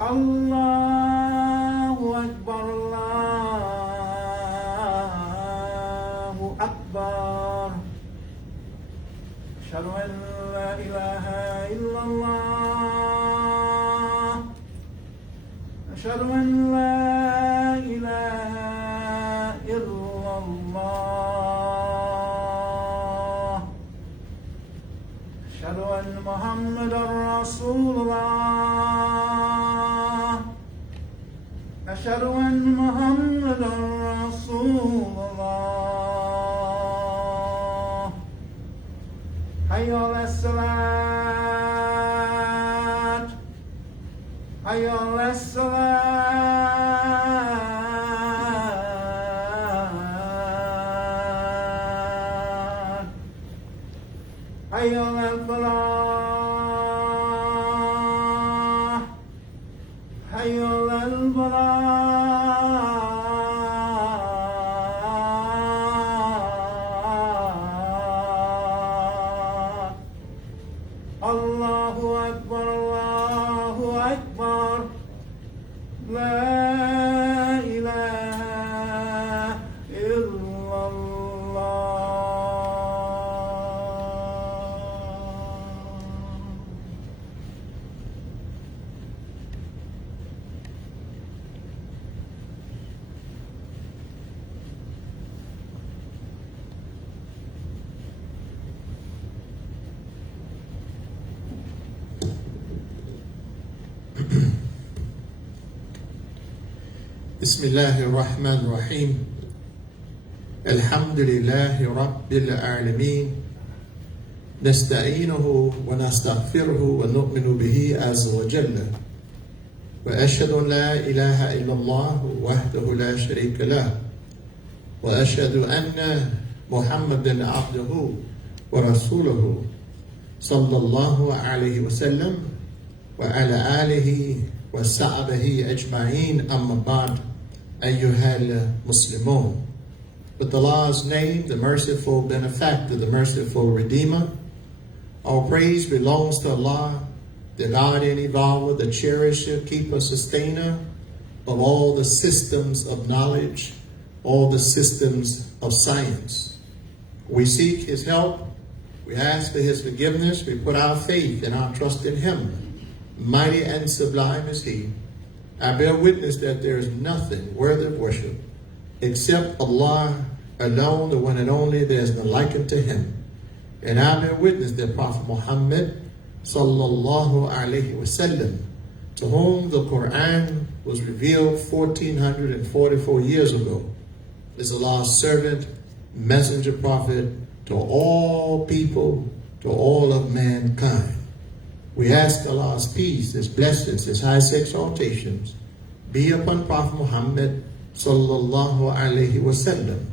Allahu Akbar, Allahu Akbar. Ashhadu an la ilaha illallah. Ashhadu an la ilaha illallah. Ashhadu an Muhammadan Rasulullah. Ashhadu an Muhammadan Rasulullah. Hayya ala salat. Hayya ala salat. Hayya ala falah. Hayya ala falah. Allahu Akbar, Allahu Akbar. La ilaha illallah. بسم الله الرحمن الرحيم. الحمد لله رب العالمين. نستعينه ونستغفره ونؤمن به عز وجل. وأشهد أن لا إله إلا الله وحده لا شريك له. وأشهد أن محمدا عبده ورسوله صلى الله عليه وسلم وعلى آله وصحبه أجمعين. أما بعد. أيها المسلمون. With Allah's name, the merciful benefactor, the merciful redeemer, all praise belongs to Allah, the guardian evolver, the cherisher, keeper, sustainer of all the systems of knowledge, all the systems of science. We seek His help. We ask for His forgiveness. We put our faith and our trust in Him. Mighty and sublime is He. I bear witness that there is nothing worthy of worship except Allah alone, the one and only. There is none like unto Him. And I bear witness that Prophet Muhammad sallallahu alaihi wasallam, to whom the Quran was revealed 1444 years ago, is Allah's servant, messenger, prophet to all people, to all of mankind. We ask Allah's peace, His blessings, His highest exaltations be upon Prophet Muhammad sallallahu alaihi wasallam,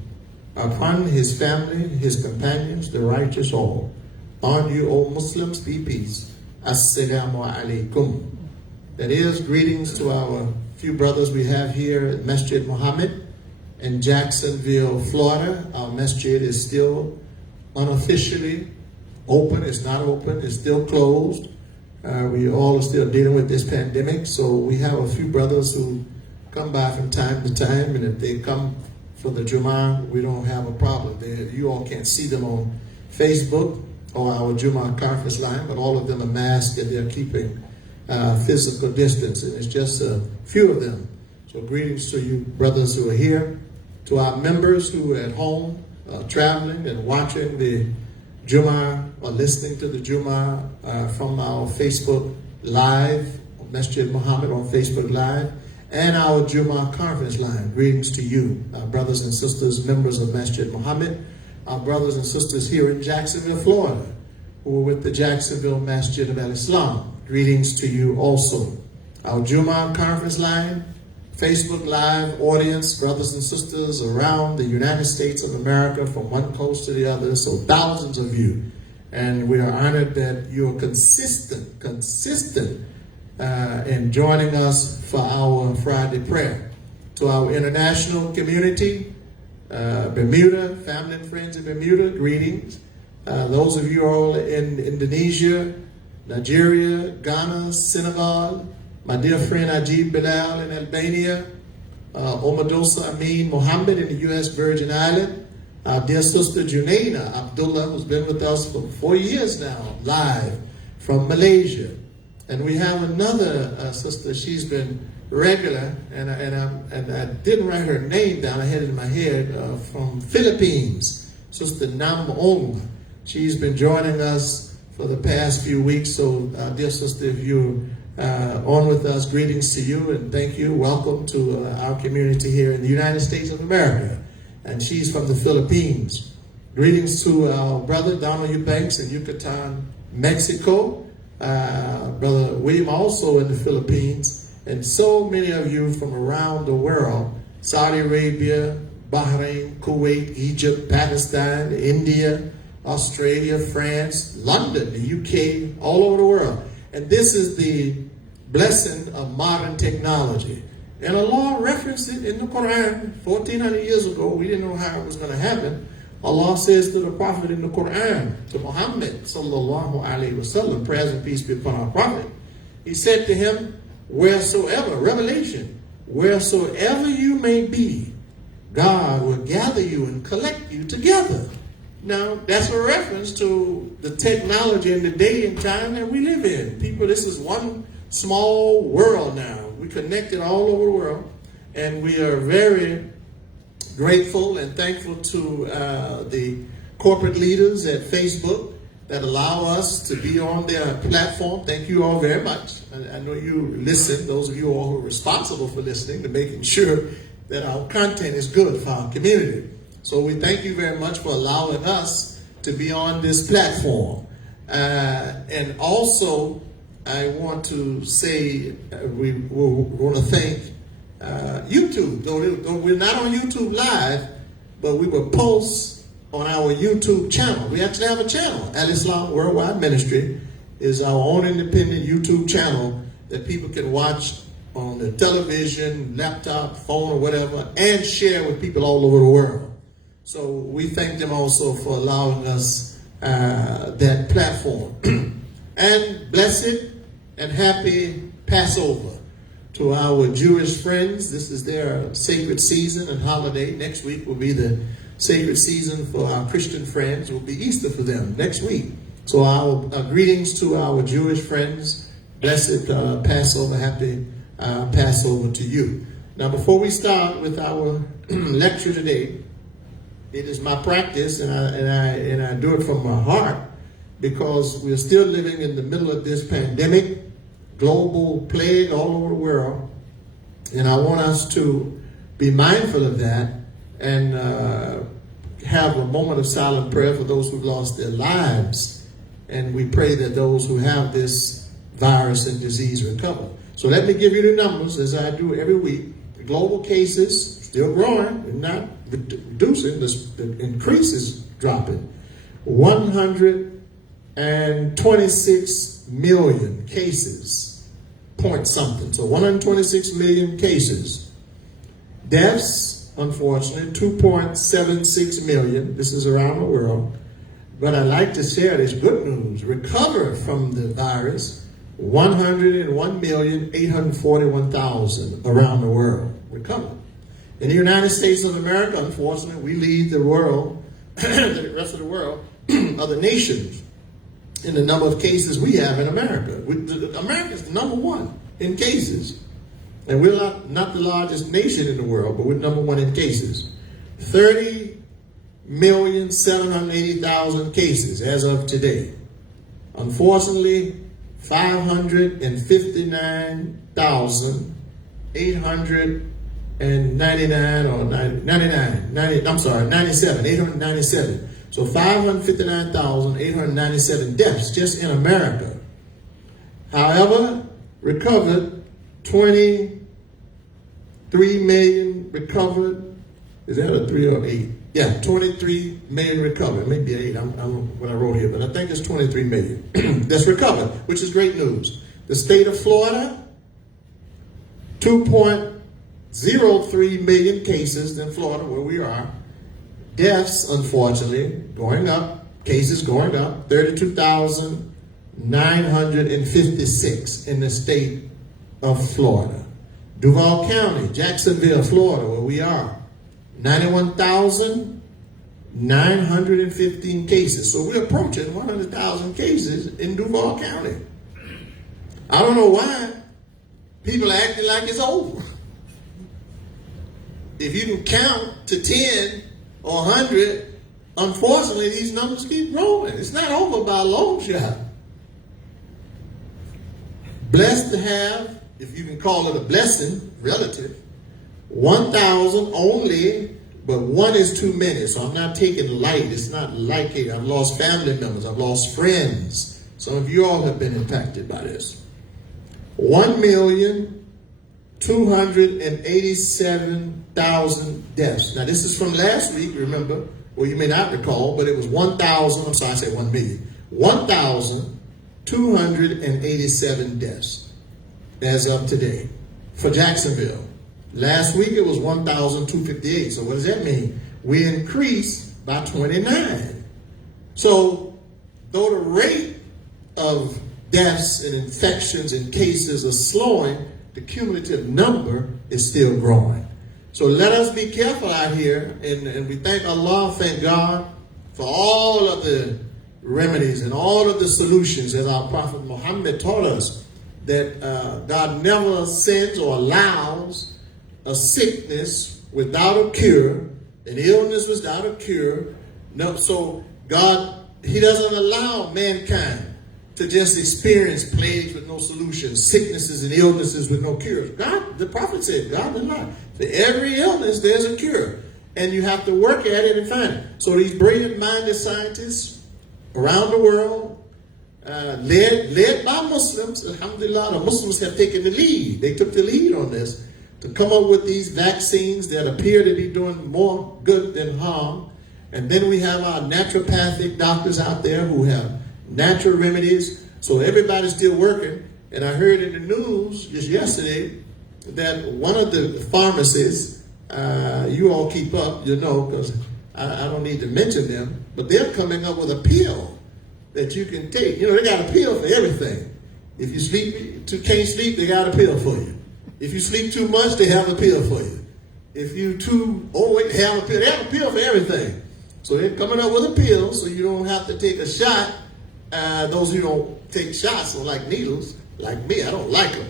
upon his family, his companions, the righteous all. On you, O Muslims, be peace. Assalamu alaikum. That is, greetings to our few brothers we have here at Masjid Muhammad in Jacksonville, Florida. Our masjid is still unofficially open. It's not open. It's still closed. We all are still dealing with this pandemic, so we have a few brothers who come by from time to time, and if they come for the Jummah, we don't have a problem. You all can't see them on Facebook or our Jummah conference line, but all of them are masked and they're keeping physical distance, and it's just a few of them. So greetings to you brothers who are here, to our members who are at home traveling and watching the Jummah or listening to the Jummah from our Facebook Live, Masjid Muhammad on Facebook Live, and our Jummah conference line. Greetings to you, our brothers and sisters, members of Masjid Muhammad, our brothers and sisters here in Jacksonville, Florida, who are with the Jacksonville Masjid of Al-Islam. Greetings to you also. Our Jummah conference line, Facebook Live audience, brothers and sisters around the United States of America from one coast to the other, so thousands of you. And we are honored that you're consistent in joining us for our Friday prayer. To our international community, Bermuda, family and friends in Bermuda, greetings. Those of you all in Indonesia, Nigeria, Ghana, Senegal, my dear friend Ajib Bilal in Albania, Omadosa Amin Mohammed in the U.S. Virgin Islands, our dear sister Junaina Abdullah, who's been with us for 4 years now, live from Malaysia. And we have another sister, she's been regular, and I didn't write her name down, I had it in my head, from Philippines, Sister Nam Ong. She's been joining us for the past few weeks, so dear sister, if you're on with us, greetings to you and thank you. Welcome to our community here in the United States of America. And she's from the Philippines. Greetings to our brother Donald Eubanks in Yucatan, Mexico. Brother William also in the Philippines. And so many of you from around the world, Saudi Arabia, Bahrain, Kuwait, Egypt, Pakistan, India, Australia, France, London, the UK, all over the world. And this is the blessing of modern technology. And Allah referenced it in the Quran 1400 years ago. We didn't know how it was going to happen. Allah says to the Prophet in the Quran, to Muhammad sallallahu alaihi wasallam, praise and peace be upon our Prophet. He said to him, wheresoever, revelation, wheresoever you may be, God will gather you and collect you together. Now, that's a reference to the technology in the day and time that we live in. People, this is one small world now. We're connected all over the world, and we are very grateful and thankful to the corporate leaders at Facebook that allow us to be on their platform. Thank you all very much. I know you listen, those of you all who are responsible for listening, to making sure that our content is good for our community. So we thank you very much for allowing us to be on this platform. And also, I want to say we want to thank YouTube. Though we're not on YouTube Live, but we will post on our YouTube channel. We actually have a channel. Al Islam Worldwide Ministry is our own independent YouTube channel that people can watch on the television, laptop, phone, or whatever, and share with people all over the world. So we thank them also for allowing us that platform. And blessed and happy Passover to our Jewish friends. This is their sacred season and holiday. Next week will be the sacred season for our Christian friends. It will be Easter for them next week. So our greetings to our Jewish friends. Blessed Passover, happy Passover to you. Now, before we start with our lecture today, it is my practice, and I do it from my heart, because we're still living in the middle of this pandemic, global plague all over the world, and I want us to be mindful of that and have a moment of silent prayer for those who've lost their lives, and we pray that those who have this virus and disease recover. So let me give you the numbers, as I do every week. The global cases still growing and not reducing. The increase is dropping. 126 million cases, point something. So 126 million cases. Deaths, unfortunately, 2.76 million. This is around the world. But I like to share this good news. Recovered from the virus, 101,841,000 around the world. Recovered. In the United States of America, unfortunately, we lead the world, the rest of the world, other nations, in the number of cases we have in America. America is number one in cases. And we're not the largest nation in the world, but we're number one in cases. 30,780,000 cases as of today. Unfortunat97 897. So 559,897 deaths just in America. However, recovered 23 million recovered. Is that a 3 or 8? Yeah, 23 million recovered. Maybe 8, I'm what I wrote here, but I think it's 23 million that's recovered, which is great news. The state of Florida, 2.03 million cases in Florida, where we are. Deaths, unfortunately, going up. Cases going up. 32,956 in the state of Florida. Duval County, Jacksonville, Florida, where we are, 91,915 cases. So we're approaching 100,000 cases in Duval County. I don't know why people are acting like it's over. If you can count to 10 or 100, unfortunately, these numbers keep growing. It's not over by a long shot. Blessed to have, if you can call it a blessing, relative, 1,000 only, but one is too many. So I'm not taking light. It's not like it. I've lost family members. I've lost friends. Some of you all have been impacted by this. 1,287,000 deaths. Now, this is from last week, remember? Well, you may not recall, but it was 1,000, I'm sorry, I said 1 million. 1,287 deaths as of today for Jacksonville. Last week, it was 1,258. So what does that mean? We increased by 29. So, though the rate of deaths and infections and cases are slowing, the cumulative number is still growing. So let us be careful out here, and we thank Allah, thank God for all of the remedies and all of the solutions, as our Prophet Muhammad taught us, that God never sends or allows a sickness without a cure, an illness without a cure. No, so God, He doesn't allow mankind to just experience plagues with no solution, sicknesses and illnesses with no cure. God, the prophet said, God did not. For every illness, there's a cure. And you have to work at it and find it. So these brilliant-minded scientists around the world, led by Muslims, alhamdulillah, the Muslims have taken the lead. They took the lead on this to come up with these vaccines that appear to be doing more good than harm. And then we have our naturopathic doctors out there who have natural remedies. So everybody's still working. And I heard in the news just yesterday that one of the pharmacists, you all keep up, you know, because I don't need to mention them, but they're coming up with a pill that you can take. You know, they got a pill for everything. If you can't sleep, they got a pill for you. If you sleep too much, they have a pill for you. If you too overweight, they have a pill. They have a pill for everything. So they're coming up with a pill so you don't have to take a shot. Those who don't take shots or like needles, like me, I don't like them.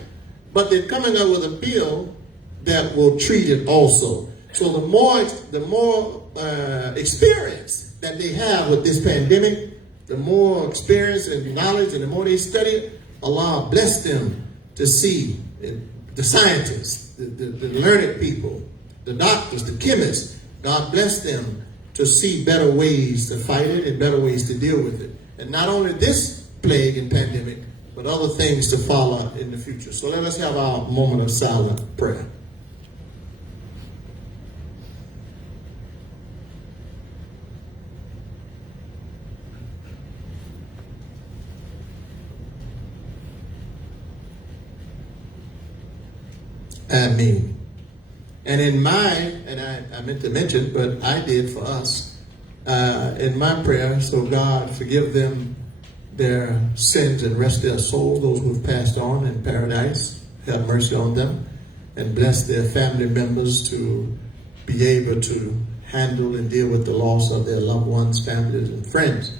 But they're coming up with a pill that will treat it also. So the more experience that they have with this pandemic, the more experience and knowledge, and the more they study it, Allah bless them to see the scientists, the learned people, the doctors, the chemists. God bless them to see better ways to fight it and better ways to deal with it. And not only this plague and pandemic, but other things to follow in the future. So let us have our moment of silent prayer. Ameen. And in mine, and I meant to mention, but I did for us, in my prayer, so God forgive them their sins and rest their souls, those who have passed on in paradise, have mercy on them, and bless their family members to be able to handle and deal with the loss of their loved ones, families, and friends.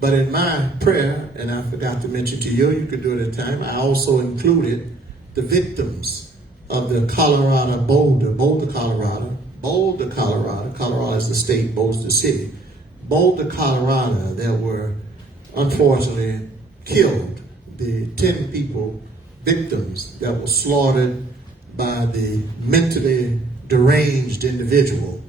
But in my prayer, and I forgot to mention to you, you could do it at a time, I also included the victims of the Boulder, Colorado. Colorado is the state, Boulder's the city. Boulder, Colorado, that were unfortunately killed. The 10 people, victims that were slaughtered by the mentally deranged individual.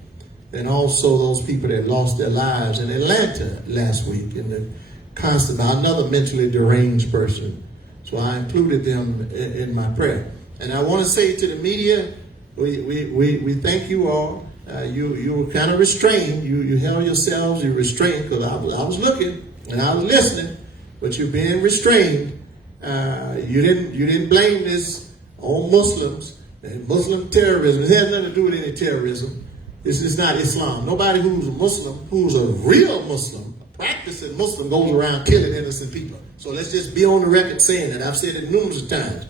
And also those people that lost their lives in Atlanta last week in the constant by another mentally deranged person. So I included them in my prayer. And I want to say to the media, we thank you all. You were kind of restrained. You held yourselves. You restrained because I was looking and I was listening, but you're being restrained. You didn't blame this on Muslims and Muslim terrorism. It has nothing to do with any terrorism. This is not Islam. Nobody who's a Muslim, who's a real Muslim, a practicing Muslim, goes around killing innocent people. So let's just be on the record saying that. I've said it numerous times.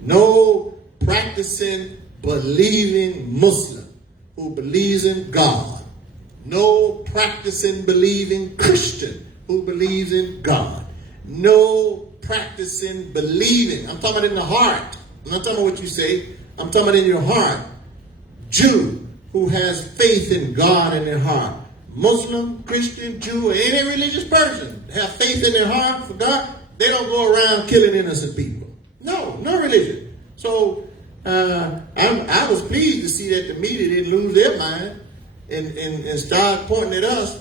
No practicing, believing Muslim who believes in God. No practicing, believing Christian who believes in God. No practicing, believing. I'm talking about in the heart. I'm not talking about what you say. I'm talking about in your heart. Jew who has faith in God in their heart. Muslim, Christian, Jew, or any religious person have faith in their heart for God. They don't go around killing innocent people. No religion. So I was pleased to see that the media didn't lose their mind and start pointing at us,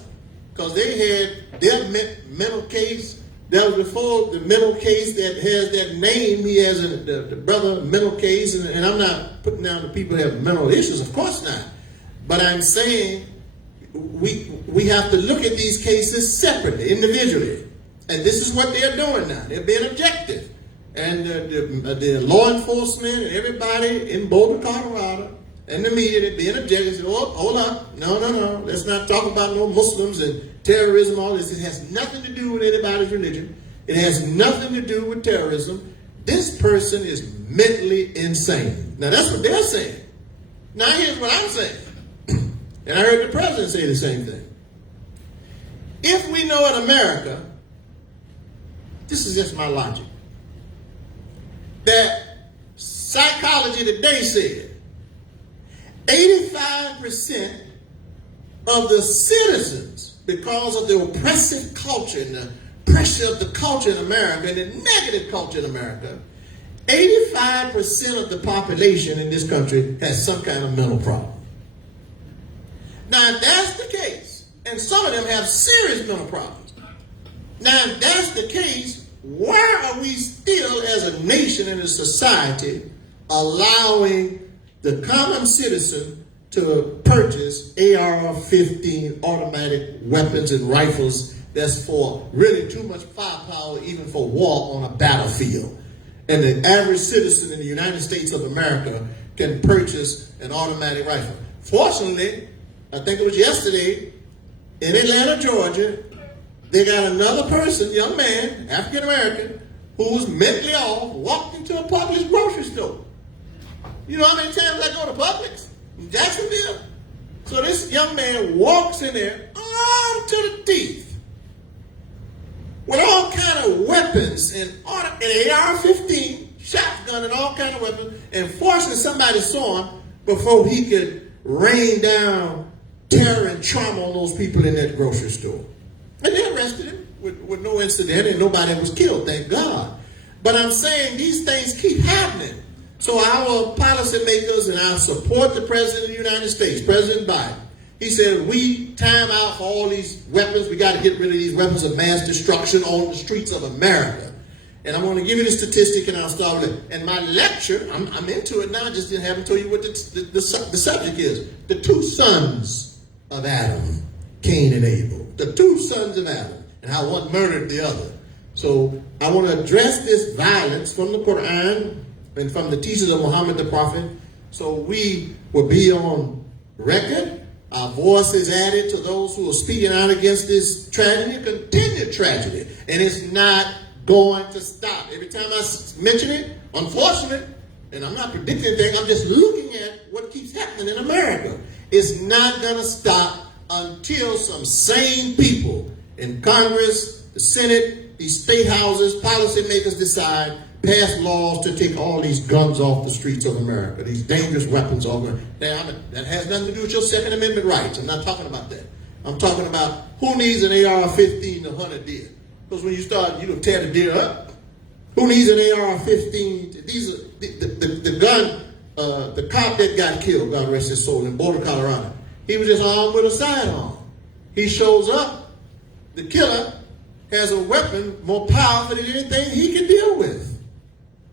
because they had their mental case. That was before the mental case that has that name. He has the brother mental case, and I'm not putting down the people that have mental issues, of course not. But I'm saying we have to look at these cases separately, individually. And this is what they're doing now. They're being objective. And the law enforcement and everybody in Boulder, Colorado, and the media, they're being objective. Oh, hold up. No. Let's not talk about no Muslims and terrorism, all this. It has nothing to do with anybody's religion. It has nothing to do with terrorism. This person is mentally insane. Now, that's what they're saying. Now, here's what I'm saying. And I heard the president say the same thing. If we know in America, this is just my logic, that Psychology Today said 85% of the citizens, because of the oppressive culture and the pressure of the culture in America and the negative culture in America, 85% of the population in this country has some kind of mental problem. Now, if that's the case, and some of them have serious mental problems, now, if that's the case, why are we still, as a nation and a society, allowing the common citizen to purchase AR-15 automatic weapons and rifles that's for really too much firepower, even for war on a battlefield? And the average citizen in the United States of America can purchase an automatic rifle. Fortunately, I think it was yesterday, in Atlanta, Georgia, they got another person, young man, African American, who was mentally off, walked into a Publix grocery store. You know how many times I go to Publix in Jacksonville? So this young man walks in there, armed to the teeth, with all kind of weapons and an AR-15, shotgun and all kind of weapons, and fortunately somebody saw him before he could rain down terror and trauma on those people in that grocery store. And they arrested him with no incident, and nobody was killed, thank God. But I'm saying these things keep happening. So our policymakers, and I support the President of the United States, President Biden. He said, we time out for all these weapons. We got to get rid of these weapons of mass destruction on the streets of America. And I'm going to give you the statistic, and I'll start with it. And my lecture, I'm into it now, just haven't told you what the subject is. The two sons of Adam, Cain and Abel. The two sons of Adam, and how one murdered the other. So I want to address this violence from the Quran and from the teachings of Muhammad the Prophet, so we will be on record. Our voice is added to those who are speaking out against this tragedy, continued tragedy, and it's not going to stop. Every time I mention it, unfortunately, and I'm not predicting anything, I'm just looking at what keeps happening in America. It's not going to stop until some sane people in Congress, the Senate, these state houses, policymakers decide, pass laws to take all these guns off the streets of America, these dangerous weapons off. Now, that has nothing to do with your Second Amendment rights. I'm not talking about that. I'm talking about who needs an AR-15 to hunt a deer. Because when you start, you tear the deer up. Who needs an AR-15? These are the gun, the cop that got killed, God rest his soul, in Boulder, Colorado. He was just armed with a sidearm. He shows up, the killer has a weapon more powerful than anything he can deal with.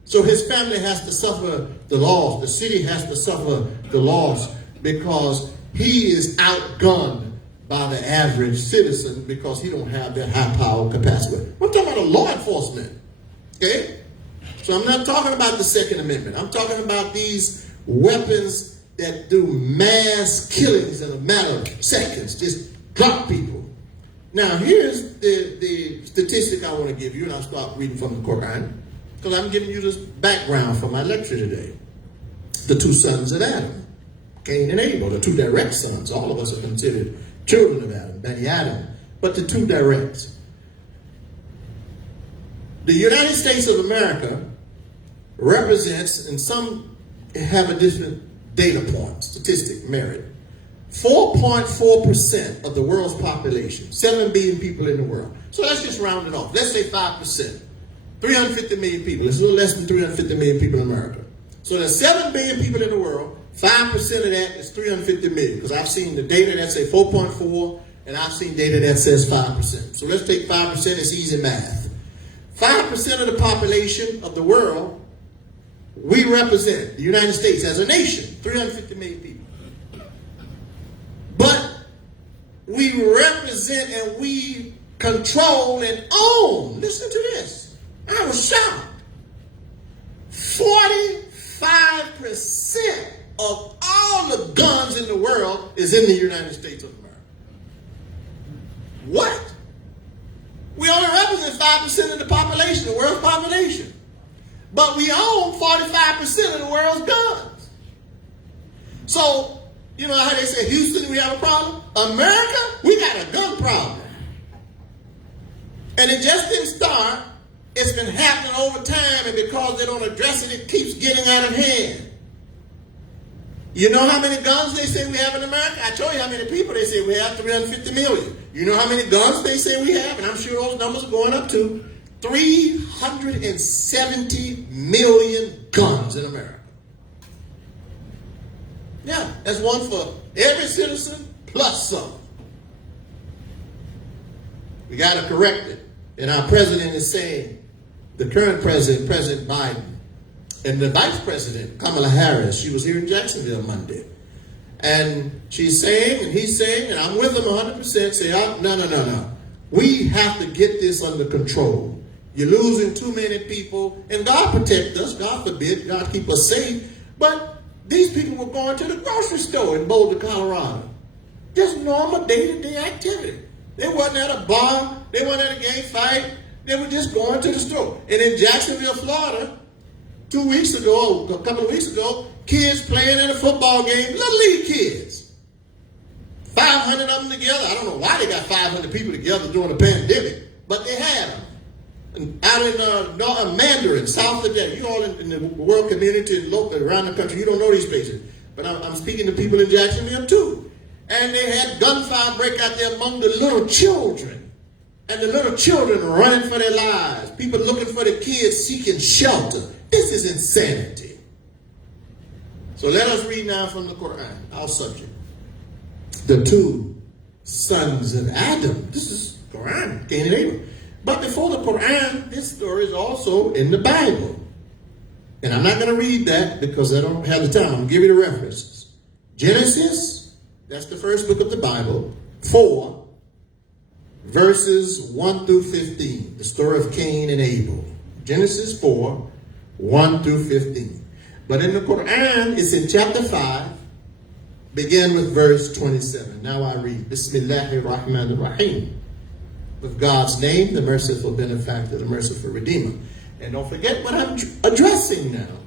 So his family has to suffer the loss. The city has to suffer the loss because he is outgunned by the average citizen because he don't have that high power capacity. I'm talking about law enforcement. Okay? So I'm not talking about the Second Amendment. I'm talking about these weapons that do mass killings in a matter of seconds, just drop people. Now here's the statistic I want to give you, and I'll start reading from the Quran. because I'm giving you this background for my lecture today. The two sons of Adam, Cain and Abel, the two direct sons. All of us are considered children of Adam, Bani Adam, but the two direct. The United States of America represents, and some have a different data point, statistic, merit, 4.4% of the world's population, 7 billion people in the world. So let's just round it off. Let's say 5%, 350 million people. It's a little less than 350 million people in America. So there's 7 billion people in the world. 5% of that is 350 million, because I've seen the data that say 4.4, and I've seen data that says 5%. So let's take 5%, it's easy math. 5% of the population of the world, we represent the United States as a nation, 350 million people. But we represent and we control and own, listen to this, I was shocked, 45% of all the guns in the world is in the United States of America. What? We only represent 5% of the population, the world's population. But we own 45% of the world's guns. So, you know how they say, Houston, we have a problem? America, we got a gun problem. And it just didn't start. It's been happening over time, and because they don't address it, it keeps getting out of hand. You know how many guns they say we have in America? I told you how many people they say we have, 350 million. You know how many guns they say we have? And I'm sure those numbers are going up to 370 million guns in America. Yeah, that's one for every citizen plus some. We got to correct it. And our president is saying, the current president, President Biden, and the vice president, Kamala Harris, she was here in Jacksonville Monday. And she's saying, and he's saying, and I'm with them 100%, say, oh, no. We have to get this under control. You're losing too many people, and God protect us, God forbid, God keep us safe. But these people were going to the grocery store in Boulder, Colorado. Just normal day-to-day activity. They wasn't at a bar, they wasn't at a gang fight, they were just going to the store. And in Jacksonville, Florida, 2 weeks ago, a couple of weeks ago, kids playing in a football game, little league kids. 500 of them together. I don't know why they got 500 people together during the pandemic, but they had them. And out in Mandarin, south of that, you all in the world community and local around the country, you don't know these places. But I'm speaking to people in Jacksonville too. And they had gunfire break out there among the little children. And the little children running for their lives. People looking for the kids seeking shelter. This is insanity. So let us read now from the Quran, our subject. The two sons of Adam. This is Quran, Cain and Abel. But before the Quran, this story is also in the Bible. And I'm not going to read that because I don't have the time. I'll give you the references. Genesis, that's the first book of the Bible, 4, verses 1 through 15. The story of Cain and Abel. Genesis 4, 1 through 15. But in the Quran, it's in chapter 5, begin with verse 27. Now I read, Bismillahir Rahmanir Rahim. With God's name, the merciful benefactor, the merciful redeemer. And don't forget what I'm addressing now.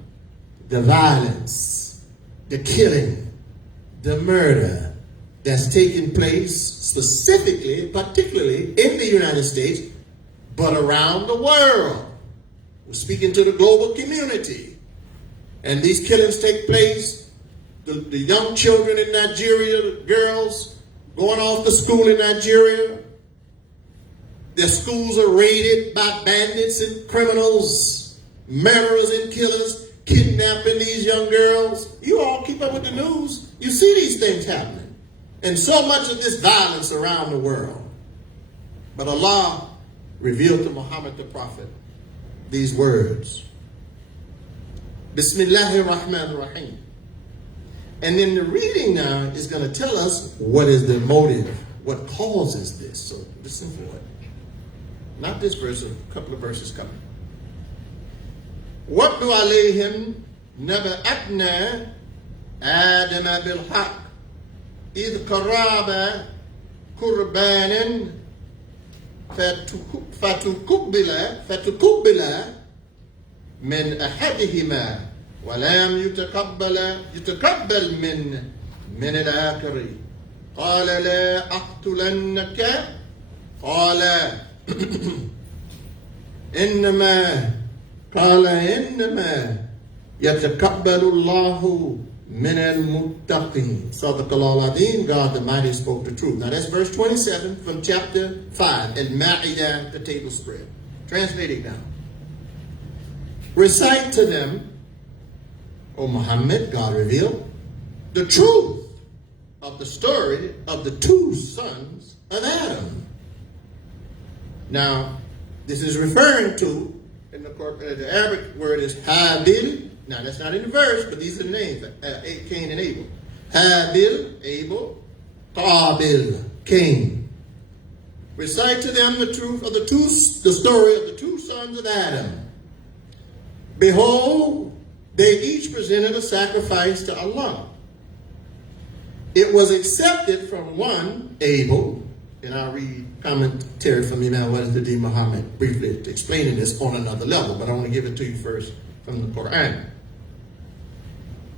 The violence, the killing, the murder that's taking place specifically, particularly in the United States, but around the world. We're speaking to the global community. And these killings take place. The young children in Nigeria, the girls going off to school in Nigeria. Their schools are raided by bandits and criminals, murderers and killers, kidnapping these young girls. You all keep up with the news. You see these things happening. And so much of this violence around the world. But Allah revealed to Muhammad the Prophet these words. Bismillahir Rahmanir Rahim. And then the reading now is going to tell us what is the motive, what causes this. So listen for it. Not this verse, a couple of verses coming. وَاتْلُ عَلَيْهِمْ نَبَأَتْنَا آدَمَ بِالْحَقِّ إِذْ قَرَّبَ قُرْبَانًا فتقبل من أحدهما ولم يتقبل من الآخر قال لا أقتلنك قال إنما يتقبل الله من المتقين. صدق الله العظيم. God the Mighty spoke the truth. Now that's verse 27 from chapter 5. Al-Ma'idah, the table spread. Translating now. Recite to them, O Muhammad, God revealed, the truth of the story of the two sons of Adam. Now, this is referring to, in the Arabic word is Habil. Now, that's not in the verse, but these are the names, Cain and Abel. Habil, Abel, Qabil, Cain. Recite to them the truth of the story of the two sons of Adam. Behold, they each presented a sacrifice to Allah. It was accepted from one, Abel, and I'll read commentary from Imam Waziruddin Muhammad briefly explaining this on another level, but I want to give it to you first from the Quran.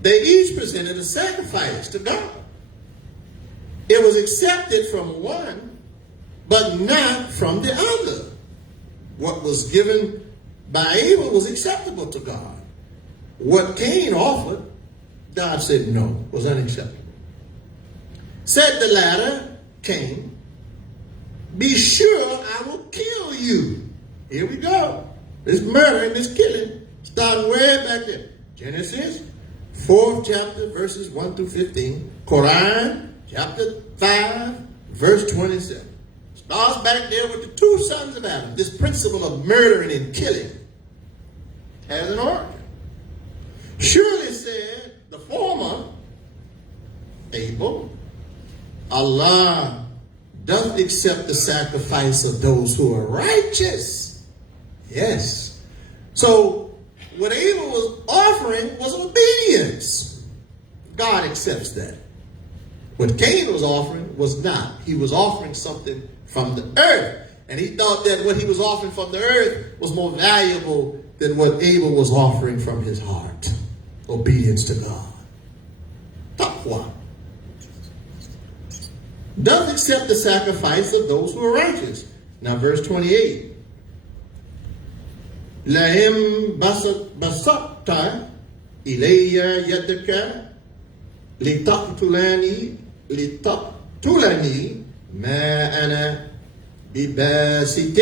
They each presented a sacrifice to God. It was accepted from one, but not from the other. What was given by Abel was acceptable to God. What Cain offered, God said no, was unacceptable. Said the latter, Cain, be sure I will kill you. Here we go. This murder and this killing starting way back there. Genesis, 4th chapter, verses 1 through 15. Quran, chapter 5, verse 27. Starts back there with the two sons of Adam. This principle of murdering and killing has an origin. Surely said the former, Abel, Allah doth accept the sacrifice of those who are righteous. Yes. So what Abel was offering was obedience. God accepts that. What Cain was offering was not. He was offering something from the earth. And he thought that what he was offering from the earth was more valuable than what Abel was offering from his heart. Obedience to God. Taqwa. Does accept the sacrifice of those who are righteous. Now verse 28. لَهِمْ بَسَطْتَ إِلَيَّ يَدَكَ لِتَقْتُلَنِي مَا أَنَا بِبَاسِطٍ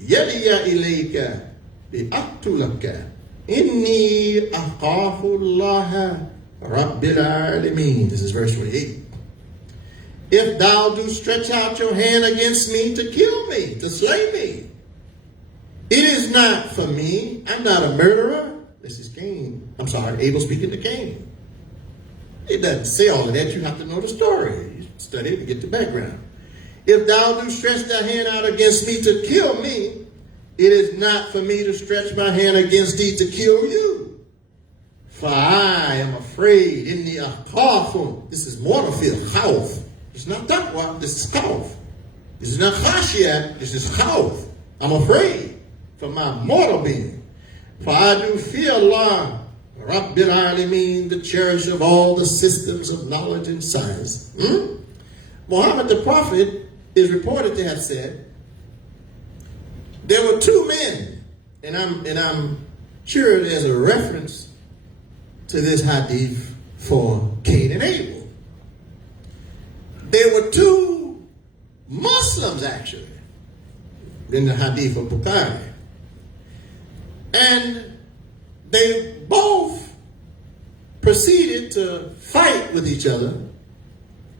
يَدِيَ إِلَيْكَ لِأَقْتُلَكَ إِنِّي أَخَافُ اللَّهَ رَبِّ الْعَالَمِينَ. This is verse 28. If thou do stretch out your hand against me to kill me, to slay me, it is not for me. I'm not a murderer. This is Cain. I'm sorry, Abel speaking to Cain. It doesn't say all of that. You have to know the story. You study it to get the background. If thou do stretch thy hand out against me to kill me, it is not for me to stretch my hand against thee to kill you. For I am afraid in the akhafun. This is mortal fear, khawf. It's not taqwa, this is khawf. This is not khashiyat, this is khawf. I'm afraid for my mortal being. For I do fear Allah, Rabbil Alameen, the cherisher of all the systems of knowledge and science. Muhammad the Prophet is reported to have said, there were two men, and I'm sure there's a reference to this hadith for Cain and Abel. There were two Muslims, actually, in the hadith of Bukhari. And they both proceeded to fight with each other,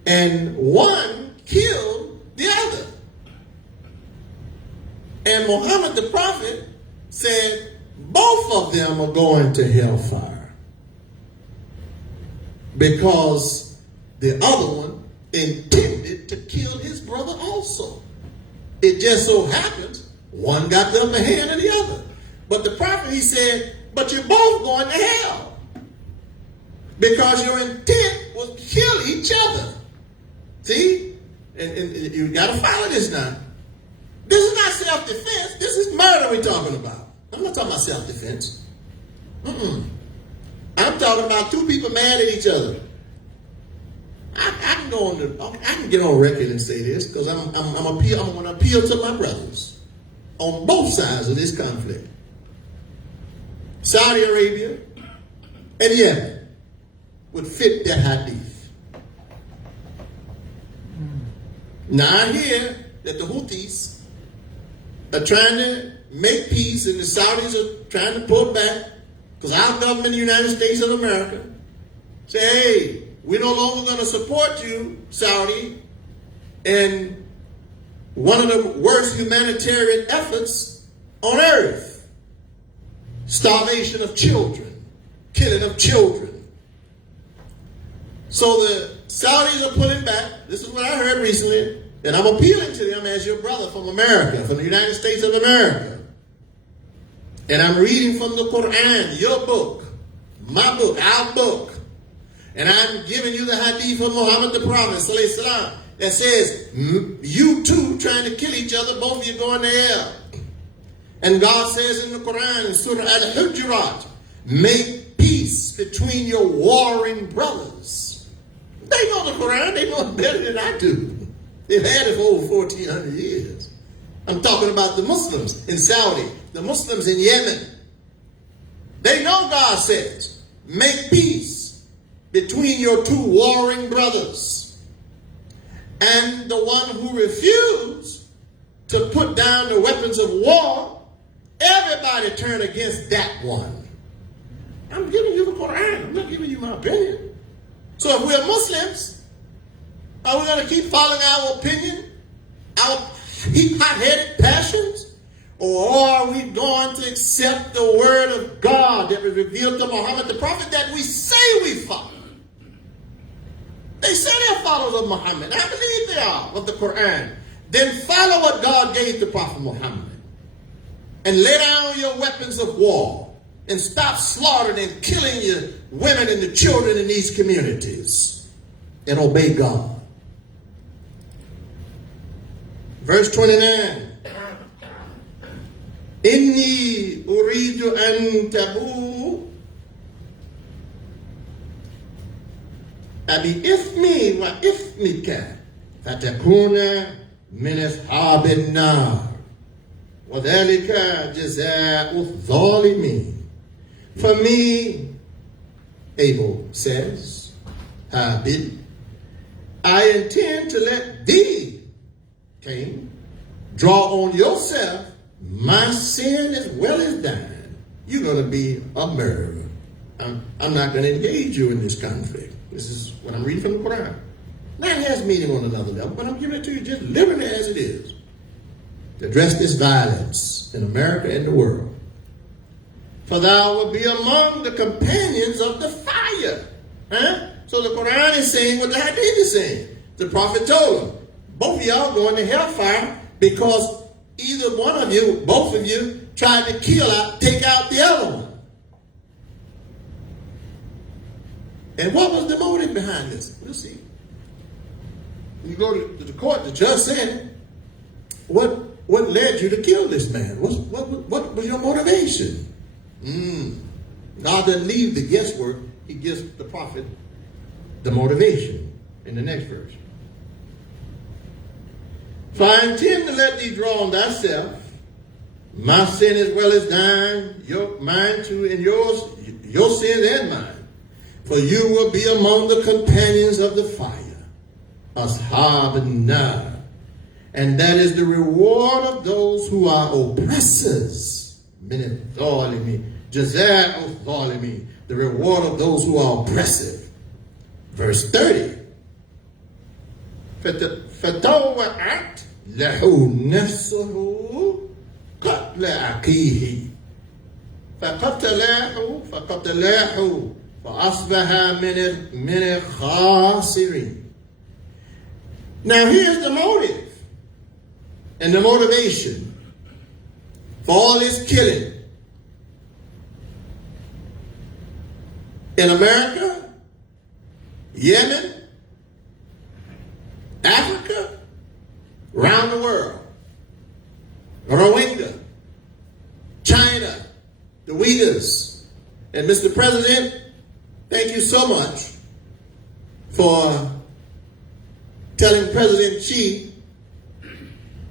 and one killed the other. And Muhammad the Prophet said, both of them are going to hellfire. Because the other one intended to kill his brother also. It just so happens one got the upper hand of the other. But the prophet, he said, but you're both going to hell. Because your intent was to kill each other. See? And you got to follow this now. This is not self-defense. This is murder we're talking about. I'm not talking about self-defense. I'm talking about two people mad at each other. I can get on record and say this because I'm going to appeal to my brothers on both sides of this conflict. Saudi Arabia and Yemen would fit that hadith. Now I hear that the Houthis are trying to make peace and the Saudis are trying to pull back because our government in the United States of America say, hey, we're no longer going to support you, Saudi, in one of the worst humanitarian efforts on earth. Starvation of children, killing of children. So the Saudis are pulling back. This is what I heard recently. And I'm appealing to them as your brother from America, from the United States of America. And I'm reading from the Quran, your book, my book, our book. And I'm giving you the hadith of Muhammad the Prophet ﷺ, that says, you two trying to kill each other, both of you going to hell. And God says in the Quran, in Surah Al-Hujurat, make peace between your warring brothers. They know the Quran, they know it better than I do. They've had it for over 1,400 years. I'm talking about the Muslims in Saudi, the Muslims in Yemen. They know God says, make peace between your two warring brothers. And the one who refused to put down the weapons of war, everybody turn against that one. I'm giving you the Quran. I'm not giving you my opinion. So if we're Muslims, are we going to keep following our opinion, our hot-headed passions? Or are we going to accept the word of God that was revealed to Muhammad the Prophet that we say we follow? They say they're followers of Muhammad. I believe they are, of the Quran. Then follow what God gave to Prophet Muhammad. And lay down your weapons of war. And stop slaughtering and killing your women and the children in these communities. And obey God. Verse 29. Inni uridu an tabu abi ithmi wa ithmika fatakuna min ashabin nar wa dhalika jazaa'u adh-dhalimin. For me, Abel says, Habil, I intend to let thee, Cain, draw on yourself my sin as well as thine. You're going to be a murderer. I'm not going to engage you in this conflict. This is what I'm reading from the Quran. That has meaning on another level, but I'm giving it to you just literally as it is. To address this violence in America and the world. For thou will be among the companions of the fire. So the Quran is saying what the Hadith is saying. The Prophet told them, both of y'all going to hellfire because either one of you, both of you, tried to take out the other one. And what was the motive behind this? We'll see. You go to the court, the judge said, what led you to kill this man? What was your motivation? God doesn't leave the guesswork. He gives the prophet the motivation in the next verse. For I intend to let thee draw on thyself my sin as well as thine, mine too, and yours, your sins and mine. For you will be among the companions of the fire, ashab an-nar. And that is the reward of those who are oppressors. Min al-zalimin, jazaa'u al-zalimin, the reward of those who are oppressive. Verse 30. فَتَوَّعَتْ لَهُ نَفْسُهُ قَتْلَ أَخِيهِ فَقَتَلَاهُ فَأَصْبَحَ مِنَ الْخَاسِرِينَ. Now here's the motive and the motivation for all this killing. In America, Yemen, Africa, around the world, Rohingya, China, leaders. And Mr. President, thank you so much for telling President Xi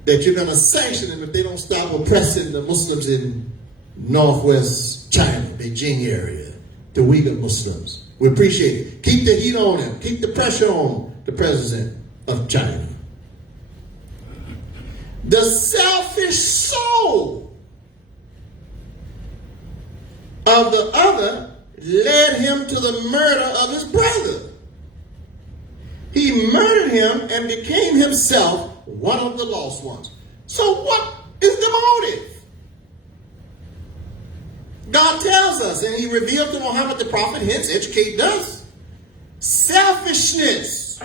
that you're going to sanction them if they don't stop oppressing the Muslims in northwest China, Beijing area, the Uyghur Muslims. We appreciate it. Keep the heat on him. Keep the pressure on the president of China. The selfish soul of the other led him to the murder of his brother. He murdered him and became himself one of the lost ones. So what is the motive? God tells us, and he revealed to Muhammad the prophet, hence educate us. Selfishness.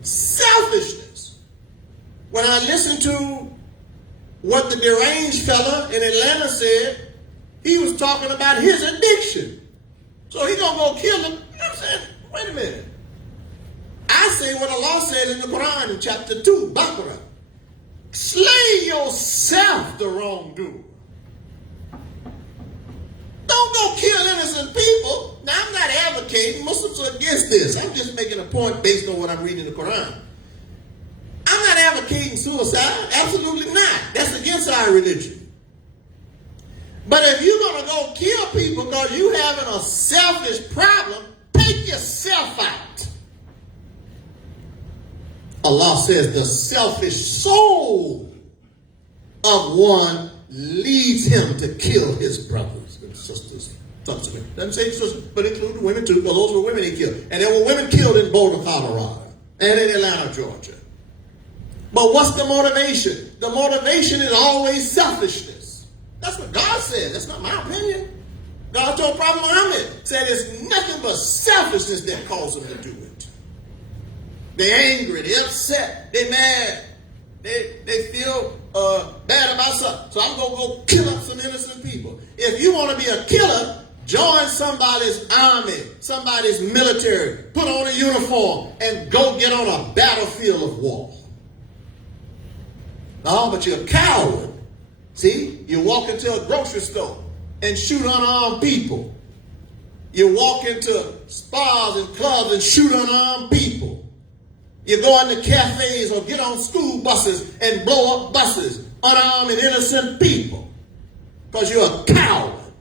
Selfishness. When I listened to what the deranged fella in Atlanta said, he was talking about his addiction. So he gonna go kill him. I'm saying, wait a minute. I say what Allah says in the Quran in chapter 2, Baqarah. Slay yourself, the wrongdoer. Don't go kill innocent people. Now, I'm not advocating. Muslims are against this. I'm just making a point based on what I'm reading in the Quran. I'm not advocating suicide. Absolutely not. That's against our religion. But if you're going to go kill people because you're having a selfish problem, take yourself out. Allah says the selfish soul of one leads him to kill his brothers and sisters. Doesn't say sisters, but include the women too, because those were women he killed. And there were women killed in Boulder, Colorado, and in Atlanta, Georgia. But what's the motivation? The motivation is always selfishness. That's what God said. That's not my opinion. God told Prophet Muhammad, said it's nothing but selfishness that causes them to do it. They're angry, they're upset, they're mad, they feel bad about something. So I'm going to go kill up some innocent people. If you want to be a killer, join somebody's army, somebody's military, put on a uniform, and go get on a battlefield of war. No, but you're a coward. See, you walk into a grocery store and shoot unarmed people. You walk into spas and clubs and shoot unarmed people. You go into cafes or get on school buses and blow up buses, unarmed and innocent people, because you're a coward.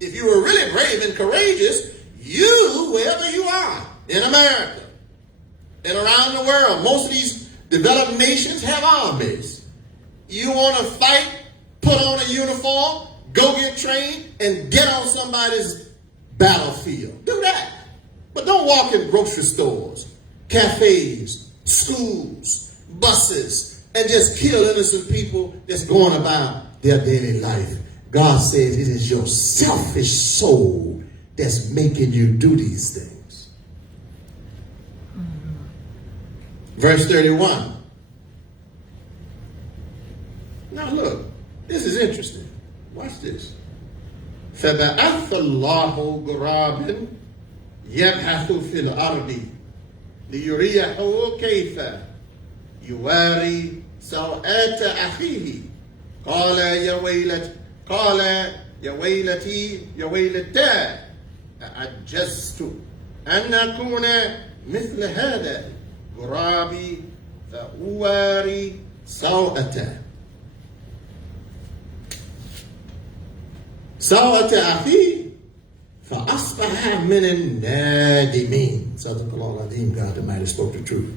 If you were really brave and courageous, you, wherever you are, in America and around the world, most of these developed nations have armies. You want to fight, put on a uniform, go get trained, and get on somebody's battlefield. Do that. But don't walk in grocery stores, cafes, schools, buses, and just kill innocent people that's going about their daily life. God says it is your selfish soul that's making you do these things. Verse 31. Now look, this is interesting. Watch this. فَبَعَثَ اللَّهُ غُرَابًا يَبْحَثُ فِي الْأَرْضِ لِيُرِيَهُ كَيْفَ يُوَارِي سَوْآتَ أَخِيهِ قَالَ يَا وَيْلَتِي يَا وَيْلَتَا أَعَجَّزْتُ أَنْ أَكُونَ مِثْلَ هَذَا غُرَابِي فَأُوَارِي سَوْآتَ أخيه فأصبح من النادمين. Sadaqallahu al-Azim, God Almighty spoke the truth.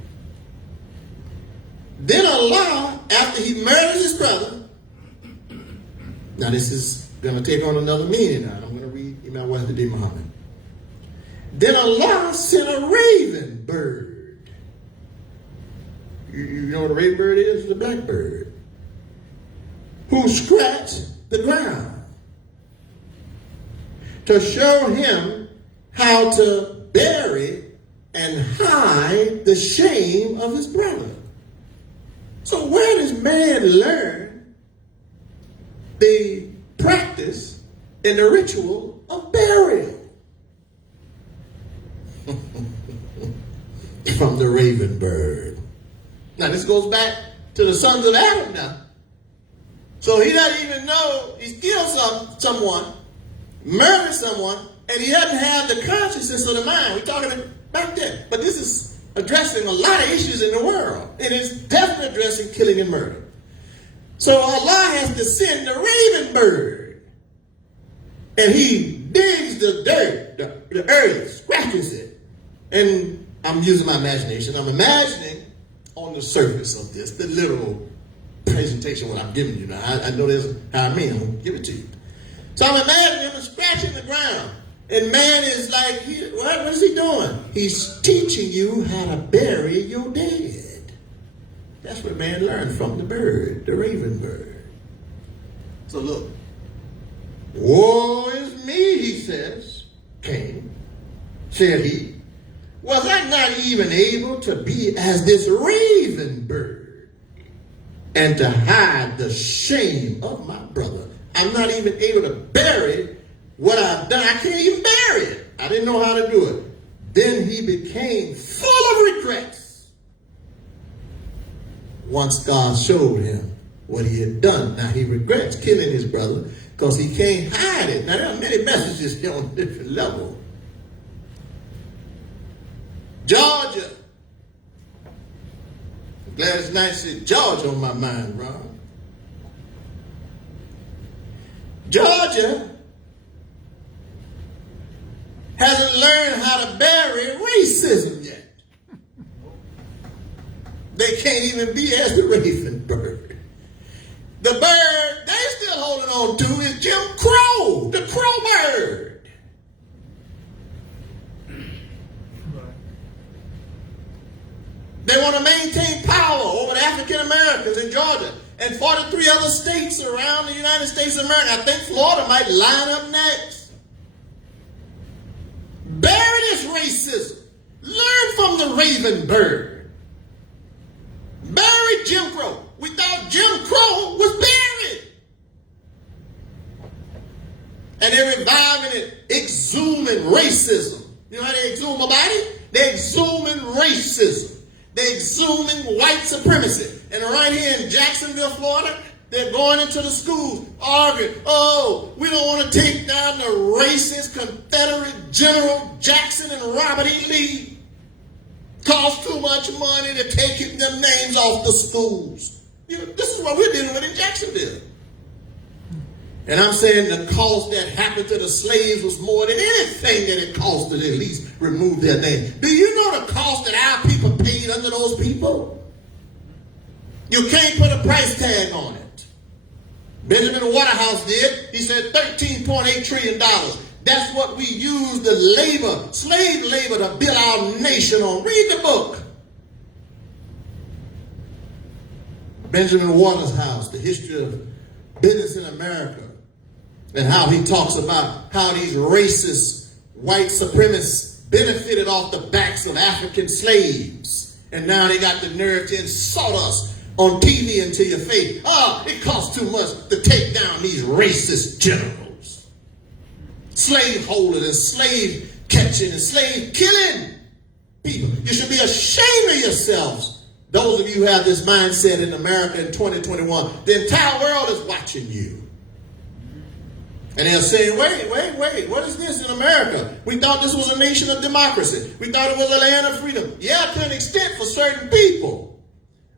Then Allah, after he murders his brother, now this is going to take on another meaning now. I'm going to read Imam Wahid Muhammad. Then Allah sent a raven bird. You know what a raven bird is? The blackbird. Who scratched the ground to show him how to bury and hide the shame of his brother. So where does man learn the practice and the ritual of burial? From the raven bird. Now this goes back to the sons of Adam now. So he doesn't even know he's killed someone, murdered someone, and he doesn't have the consciousness of the mind. We're talking about that. But this is addressing a lot of issues in the world. It is definitely addressing killing and murder. So Allah has to send the raven bird. And he digs the dirt, the earth, scratches it. And I'm using my imagination. I'm imagining on the surface of this, the literal presentation what I'm giving you now. I know that's how I mean. I'm going to give it to you. So I'm imagining him scratching the ground. And man is like, what is he doing? He's teaching you how to bury your dead. That's what man learned from the bird, the raven bird. So look. Woe is me, he says, Cain, said he. Was I not even able to be as this raven bird and to hide the shame of my brother? I'm not even able to bury what I've done. I can't even bury it. I didn't know how to do it. Then he became full of regrets. Once God showed him what he had done. Now he regrets killing his brother because he can't hide it. Now there are many messages here on a different level. Georgia. I'm glad it's nice to see Georgia on my mind, Ron. Georgia hasn't learned how to bury racism yet. They can't even be as the raven bird. The bird they're still holding on to is Jim Crow, the crow bird. They want to maintain power over the African Americans in Georgia and 43 other states around the United States of America. I think Florida might line up next. Bury this racism. Learn from the raven bird. Bury Jim Crow. We thought Jim Crow was buried. And they're reviving it, exhuming racism. You know how they exhume a body? They're exhuming racism. They're exhuming white supremacy. And right here in Jacksonville, Florida, they're going into the schools arguing, oh, we don't want to take down the racist Confederate General Jackson and Robert E. Lee. Cost too much money to take them names off the schools. You know, this is what we're dealing with in Jacksonville. And I'm saying the cost that happened to the slaves was more than anything that it cost to at least remove their name. Do you know the cost that our people paid under those people? You can't put a price tag on it. Benjamin Waterhouse did. He said $13.8 trillion. That's what we use the labor, slave labor, to build our nation on. Read the book. Benjamin Waterhouse, The History of Business in America, and how he talks about how these racist white supremacists benefited off the backs of African slaves. And now they got the nerve to insult us on TV and to your face. Oh, it costs too much to take down these racist generals. Slave holding and slave catching and slave killing people. You should be ashamed of yourselves. Those of you who have this mindset in America in 2021, the entire world is watching you. And they're saying, wait, what is this in America? We thought this was a nation of democracy. We thought it was a land of freedom. Yeah, to an extent for certain people.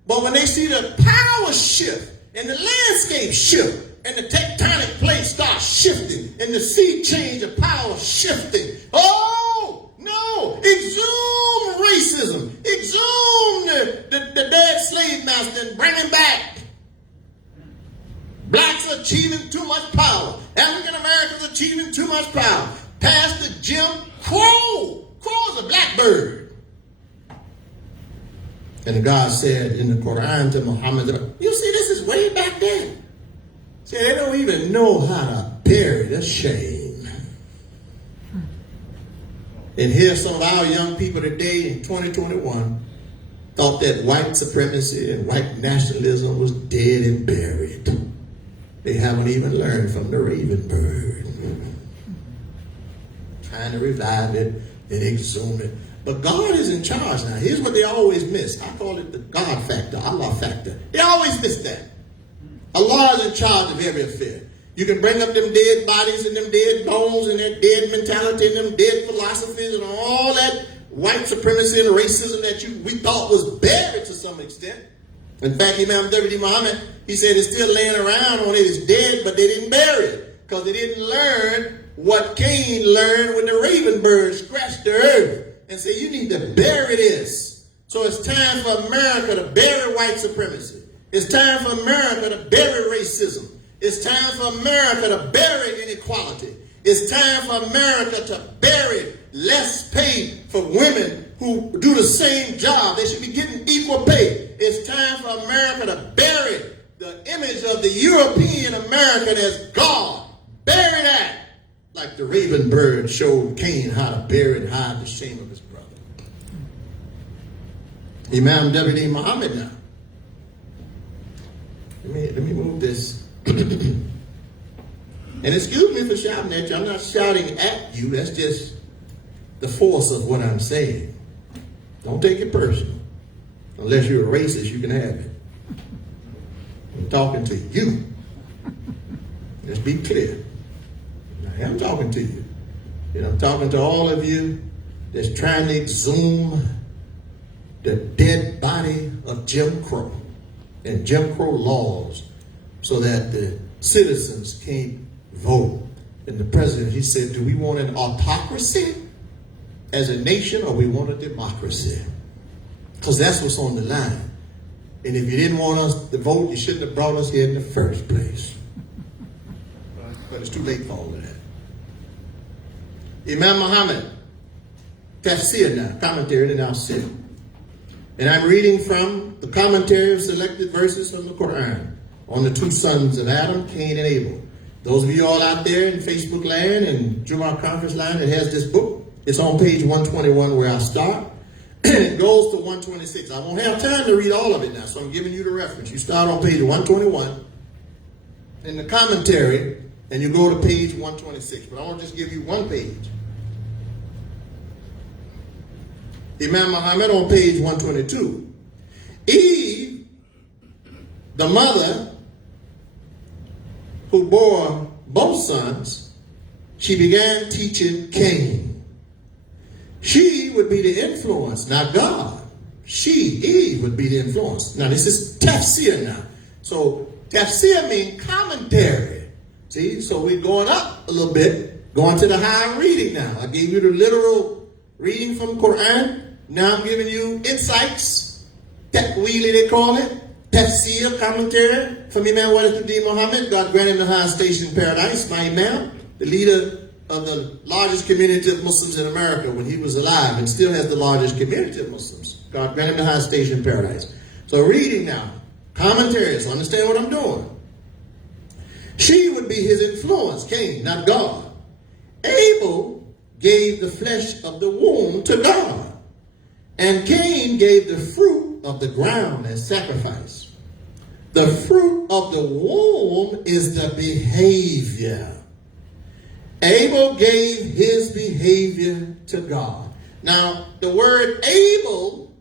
But when they see the power shift and the landscape shift and the tectonic plates start shifting and the sea change of power shifting, oh, no, exhume racism. Exhume the dead slave master and bring him back. Blacks are achieving too much power. African Americans achieving too much power. Pass to Jim Crow. Crow is a black bird. And God said in the Quran to Muhammad, you see, this is way back then. See, they don't even know how to bury the shame. And here's some of our young people today in 2021 thought that white supremacy and white nationalism was dead and buried. They haven't even learned from the raven bird. Trying to revive it and exhume it. But God is in charge now. Here's what they always miss. I call it the God factor, Allah factor. They always miss that. Allah is in charge of every affair. You can bring up them dead bodies and them dead bones and that dead mentality and them dead philosophies and all that white supremacy and racism that we thought was buried to some extent. In fact, Imam W.D. Muhammad, he said it's still laying around on it. It's dead, but they didn't bury it because they didn't learn what Cain learned when the raven bird scratched the earth and said, you need to bury this. So it's time for America to bury white supremacy. It's time for America to bury racism. It's time for America to bury inequality. It's time for America to bury less pay for women who do the same job. They should be getting equal pay. It's time for America to bury the image of the European American as God. Bury that. Like the raven bird showed Cain how to bury and hide the shame of his brother. Imam W.D. Muhammad now. Let me move this. And excuse me for shouting at you. I'm not shouting at you. That's just the force of what I'm saying. Don't take it personal. Unless you're a racist, you can have it. I'm talking to you. Let's be clear. I am talking to you. And I'm talking to all of you that's trying to exhume the dead body of Jim Crow and Jim Crow laws so that the citizens can't vote. And the president, he said, do we want an autocracy as a nation or we want a democracy? Because that's what's on the line. And if you didn't want us to vote, you shouldn't have brought us here in the first place. But it's too late for all of that. Imam Muhammad, tafsir now, commentary, and I'll sit. And I'm reading from the commentary of selected verses from the Quran on the two sons of Adam, Cain and Abel. Those of you all out there in Facebook land and Jumu'ah conference line that has this book, it's on page 121 where I start. It goes to 126. I won't have time to read all of it now, so I'm giving you the reference. You start on page 121 in the commentary, and you go to page 126. But I want to just give you one page. Imam Muhammad on page 122. Eve, the mother who bore both sons, she began teaching Cain. She would be the influence, not God. She, Eve, would be the influence. Now, this is tafsir now. So, tafsir means commentary. See, so we're going up a little bit, going to the higher reading now. I gave you the literal reading from Quran. Now I'm giving you insights. Ta'weeli, they call it. Tafsir, commentary from Imam Walid Muhammad. God grant him the highest station in paradise. My Imam, the leader of the largest community of Muslims in America when he was alive, and still has the largest community of Muslims. God grant him the highest station in paradise. So reading now, commentaries, understand what I'm doing. She would be his influence, Cain, not God. Abel gave the flesh of the womb to God, and Cain gave the fruit of the ground as sacrifice. The fruit of the womb is the behavior. Abel gave his behavior to God. Now, the word Abel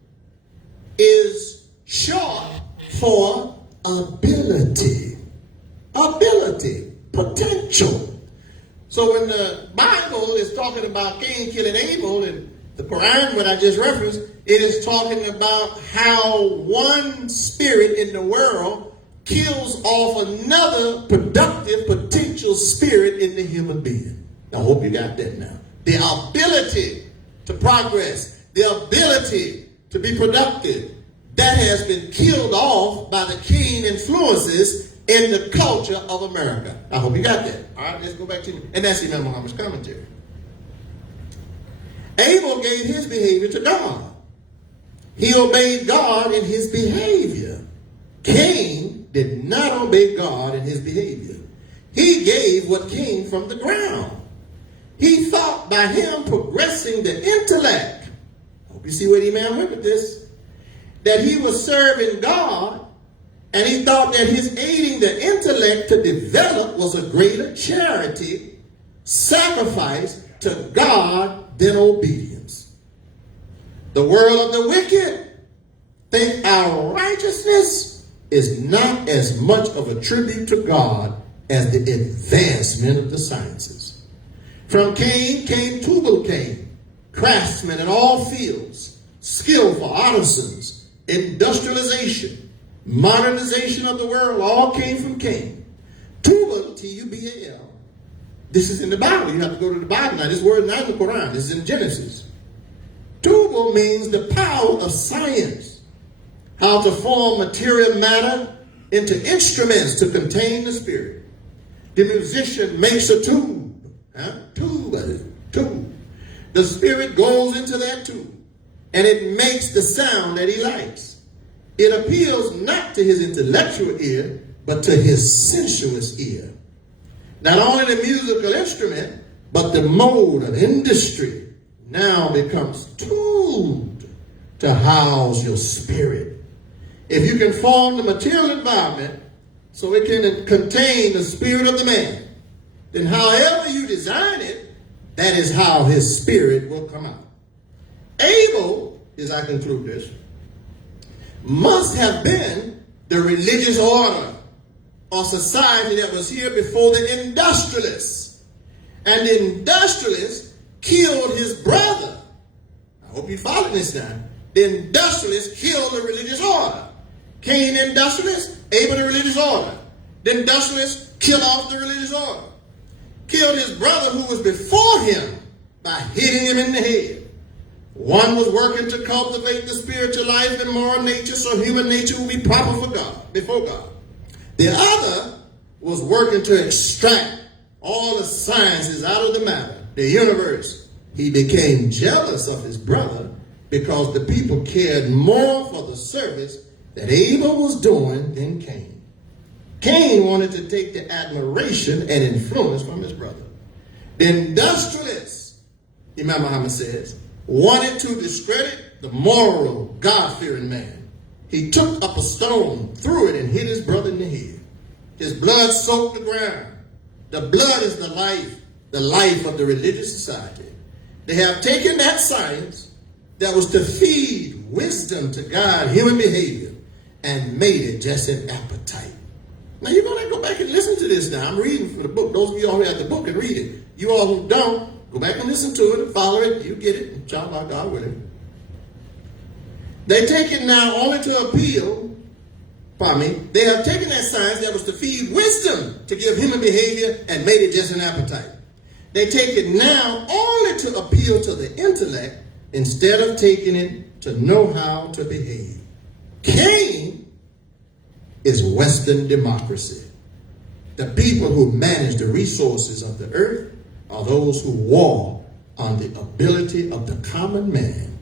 is short for ability. Ability, potential. So when the Bible is talking about Cain killing Abel, and the Quran, what I just referenced, it is talking about how one spirit in the world kills off another productive potential spirit in the human being. I hope you got that now. The ability to progress, the ability to be productive, that has been killed off by the Cain influences in the culture of America. I hope you got that. All right, let's go back to it. And that's Imam Muhammad's commentary. Abel gave his behavior to God. He obeyed God in his behavior. Cain did not obey God in his behavior. He gave what came from the ground. He thought by him progressing the intellect, I hope you see where the Imam went with this, that he was serving God, and he thought that his aiding the intellect to develop was a greater charity, sacrifice to God than obedience. The world of the wicked think our righteousness is not as much of a tribute to God as the advancement of the sciences. From Cain came Tubal-Cain, craftsmen in all fields, skillful artisans, industrialization, modernization of the world, all came from Cain. Tubal, T-U-B-A-L. This is in the Bible. You have to go to the Bible now. This word is not in the Quran. This is in Genesis. Tubal means the power of science, how to form material matter into instruments to contain the spirit. The musician makes a tube. Tube. The spirit goes into that tube, and it makes the sound that he likes. It appeals not to his intellectual ear, but to his sensuous ear. Not only the musical instrument, but the mode of industry now becomes tuned to house your spirit. If you can form the material environment so it can contain the spirit of the man, then however you design it, that is how his spirit will come out. Abel, as I conclude this, must have been the religious order or society that was here before the industrialists. And the industrialists killed his brother. I hope you follow this now. The industrialists killed the religious order. Cain the industrialist, Abel the religious order. The industrialists killed off the religious order. Killed his brother who was before him by hitting him in the head. One was working to cultivate the spiritual life and moral nature so human nature will be proper for God, before God. The other was working to extract all the sciences out of the matter, the universe. He became jealous of his brother because the people cared more for the service that Abel was doing than Cain. Cain wanted to take the admiration and influence from his brother. The industrialists, Imam Muhammad says, wanted to discredit the moral, God-fearing man. He took up a stone, threw it, and hit his brother in the head. His blood soaked the ground. The blood is the life of the religious society. They have taken that science that was to feed wisdom to guide human behavior and made it just an appetite. Now you're going to go back and listen to this now. I'm reading from the book. Those of you all who have the book and read it. You all who don't, go back and listen to it and follow it. You get it. Inshallah, God willing. They take it now only to appeal. They have taken that science that was to feed wisdom to give human behavior and made it just an appetite. They take it now only to appeal to the intellect instead of taking it to know how to behave. Cain is Western democracy. The people who manage the resources of the earth are those who war on the ability of the common man.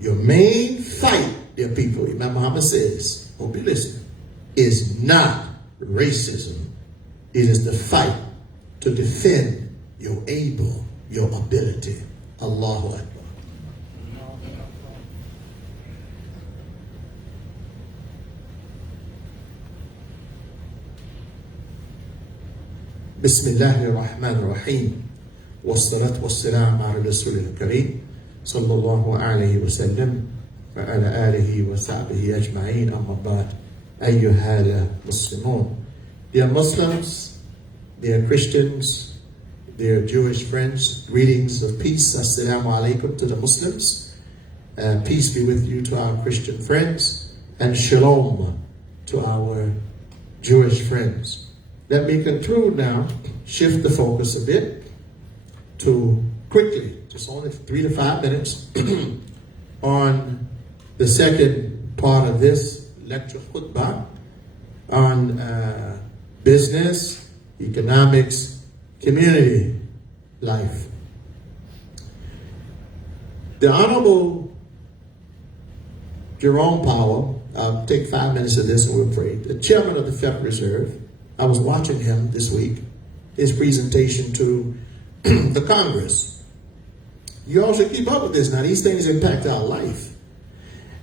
Your main fight, dear people, Imam Muhammad says, hope you listen, is not racism. It is the fight to defend your able, your ability. Allahu Akbar. بسم الله الرحمن الرحيم والصلاة والسلام على رسول الكريم صلى الله عليه وسلم وعلى آله وصحبه أجمعين أما بعد أيها المسلمون. Dear Muslims, dear Christians, dear Jewish friends, greetings of peace. Assalamu alaikum to the Muslims. Peace be with you to our Christian friends, and shalom to our Jewish friends. Let me conclude now, shift the focus a bit to quickly, just only 3 to 5 minutes, on the second part of this lecture khutbah on business, economics, community life. The Honorable Jerome Powell, I'll take 5 minutes of this and we'll pray, the chairman of the Federal Reserve. I was watching him this week, his presentation to the Congress. You all should keep up with this now. These things impact our life.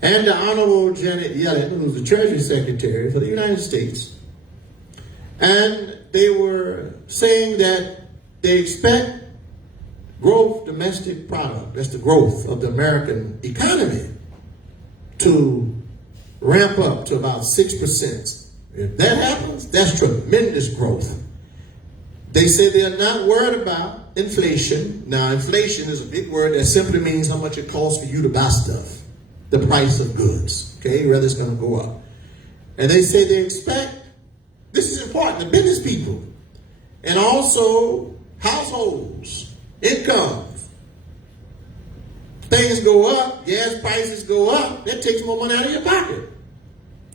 And the Honorable Janet Yellen, who's the Treasury Secretary for the United States. And they were saying that they expect growth, domestic product, that's the growth of the American economy, to ramp up to about 6%. If that happens, that's tremendous growth. They say they're not worried about inflation. Now, inflation is a big word that simply means how much it costs for you to buy stuff, the price of goods, okay, whether it's going to go up. And they say they expect, this is important, the business people, and also households, incomes. Things go up, gas prices go up, that takes more money out of your pocket.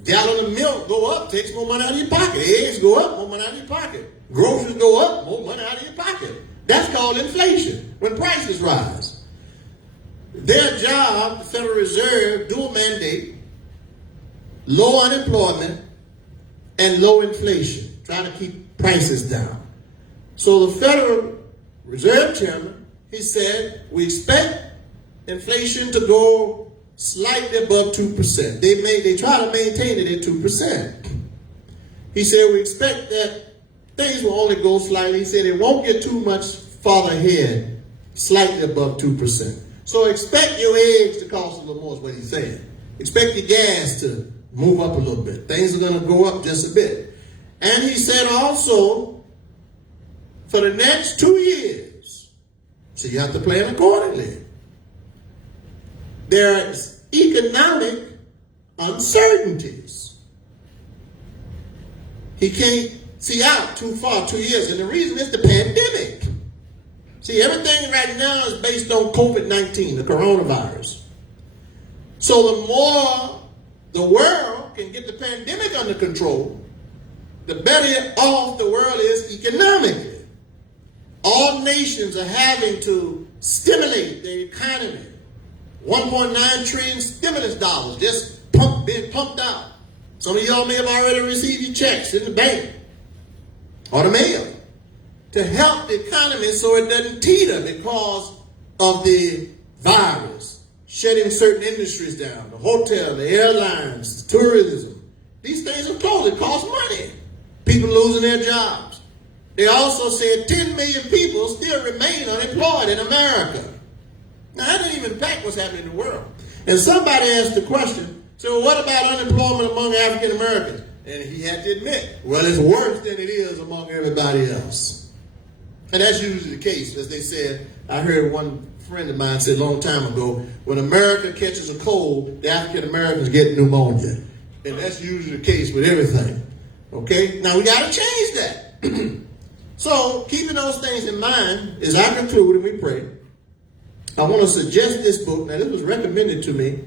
Gallon of milk go up, takes more money out of your pocket. Eggs go up, more money out of your pocket. Groceries go up, more money out of your pocket. That's called inflation, when prices rise. Their job, the Federal Reserve, dual mandate, low unemployment and low inflation, trying to keep prices down. So the Federal Reserve Chairman, he said, we expect inflation to go slightly above 2%. They try to maintain it at 2%. He said we expect that things will only go slightly. He said it won't get too much farther ahead, slightly above 2%. So expect your eggs to cost a little more is what he's saying. Expect your gas to move up a little bit. Things are going to go up just a bit. And he said also, for the next 2 years, so you have to plan accordingly, there is economic uncertainties. He can't see out too far, 2 years, and the reason is the pandemic. See, everything right now is based on COVID-19, the coronavirus. So the more the world can get the pandemic under control, the better off the world is economically. All nations are having to stimulate their economy. 1.9 trillion stimulus dollars just being pumped out. Some of y'all may have already received your checks in the bank or the mail to help the economy so it doesn't teeter because of the virus, shutting certain industries down, the hotel, the airlines, the tourism. These things are closed. It costs money. People losing their jobs. They also said 10 million people still remain unemployed in America. Now, that doesn't even impact what's happening in the world. And somebody asked the question, so what about unemployment among African Americans? And he had to admit, well, it's worse than it is among everybody else. And that's usually the case. As they said, I heard one friend of mine say a long time ago, when America catches a cold, the African Americans get pneumonia. And that's usually the case with everything. Okay? Now, we got to change that. So, keeping those things in mind, as I conclude and we pray, I want to suggest this book. Now, this was recommended to me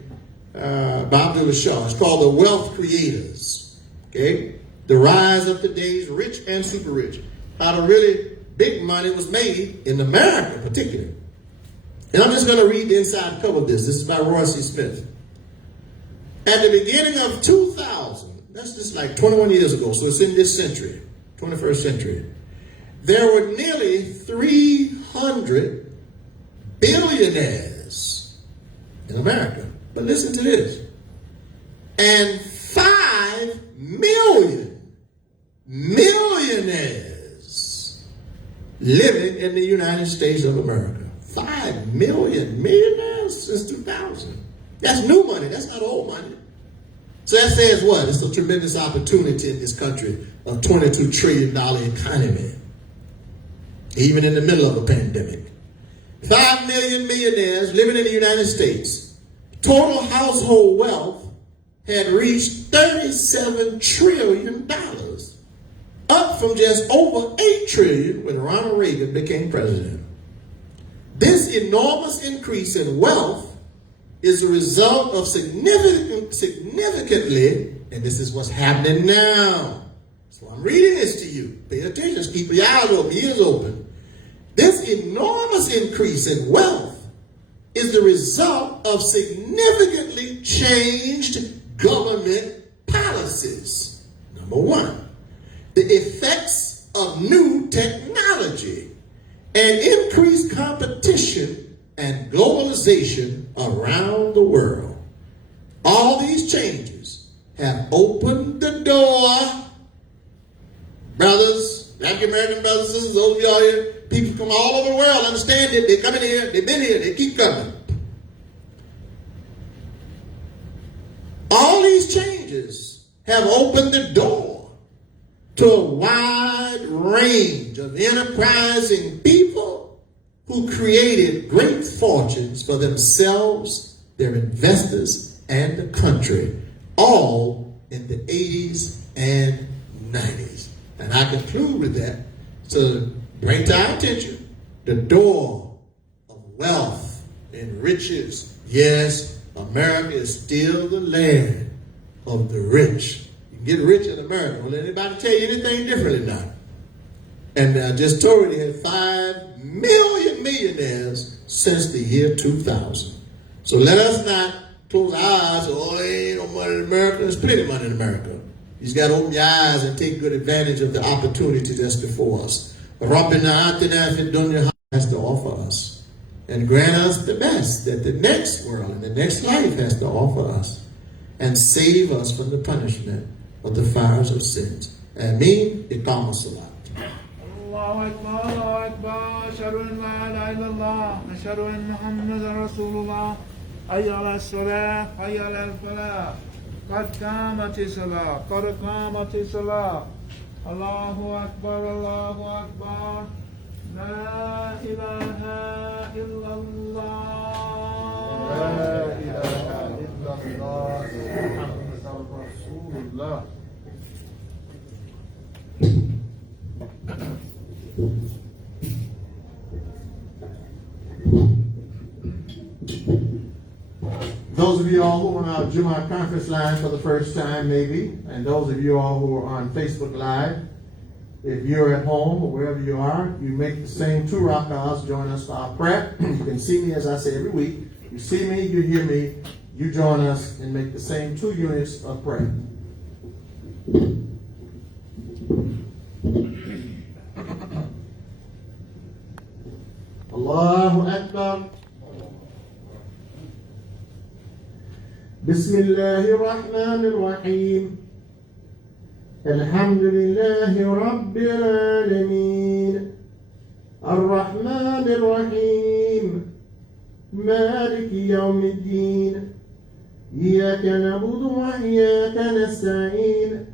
by Abdullah Shah. It's called The Wealth Creators. Okay? The Rise of Today's Rich and Super Rich. How the really big money was made in America, particularly. And I'm just going to read the inside cover of this. This is by Roy C. Smith. At the beginning of 2000, that's just like 21 years ago, so it's in this century, 21st century, there were nearly 300 billionaires in America. But listen to this. And 5 million millionaires living in the United States of America. 5 million millionaires since 2000. That's new money. That's not old money. So that says what? It's a tremendous opportunity in this country, a $22 trillion economy, even in the middle of a pandemic. 5 million millionaires living in the United States. Total household wealth had reached $37 trillion, up from just over $8 trillion when Ronald Reagan became president. This enormous increase in wealth is a result of significantly, and this is what's happening now. So I'm reading this to you. Pay attention. Keep your eyes open, ears open. This enormous increase in wealth is the result of significantly changed government policies. Number one, the effects of new technology and increased competition and globalization around the world. All these changes have opened the door. Brothers, African American brothers and sisters, those of y'all here, people from all over the world understand it. They're coming here, they've been here, they keep coming. All these changes have opened the door to a wide range of enterprising people who created great fortunes for themselves, their investors, and the country, all in the 80s and 90s. And I conclude with that to bring to our attention the door of wealth and riches. Yes, America is still the land of the rich. You can get rich in America. Don't let anybody tell you anything differently now. And I just told you they had 5 million millionaires since the year 2000. So let us not close our eyes. Oh, there ain't no money in America. There's plenty of money in America. You just got to open your eyes and take good advantage of the opportunity that's before us. Rabbina atina fid dunya has to offer us. And grant us the best that the next world and the next life has to offer us. And save us from the punishment of the fires of sins. Ameen. Iqama salat. الله أكبر الله أكبر أشهد أن لا إله إلا الله أشهد أن محمدا رسول الله حي على الصلاة حي على الفلاح قد قامت الصلاة قد قامت الصلاة الله أكبر الله أكبر لا إله إلا الله لا إله إلا الله محمد رسول الله. Those of you all who are on our Jummah conference line for the first time, maybe, and those of you all who are on Facebook Live, if you're at home or wherever you are, you make the same 2 rak'ahs, join us for our prayer. You can see me, as I say every week. You see me, you hear me, you join us and make the same 2 units of prayer. Allahu Akbar. بسم الله الرحمن الرحيم الحمد لله رب العالمين الرحمن الرحيم مالك يوم الدين إياك نعبد وإياك نستعين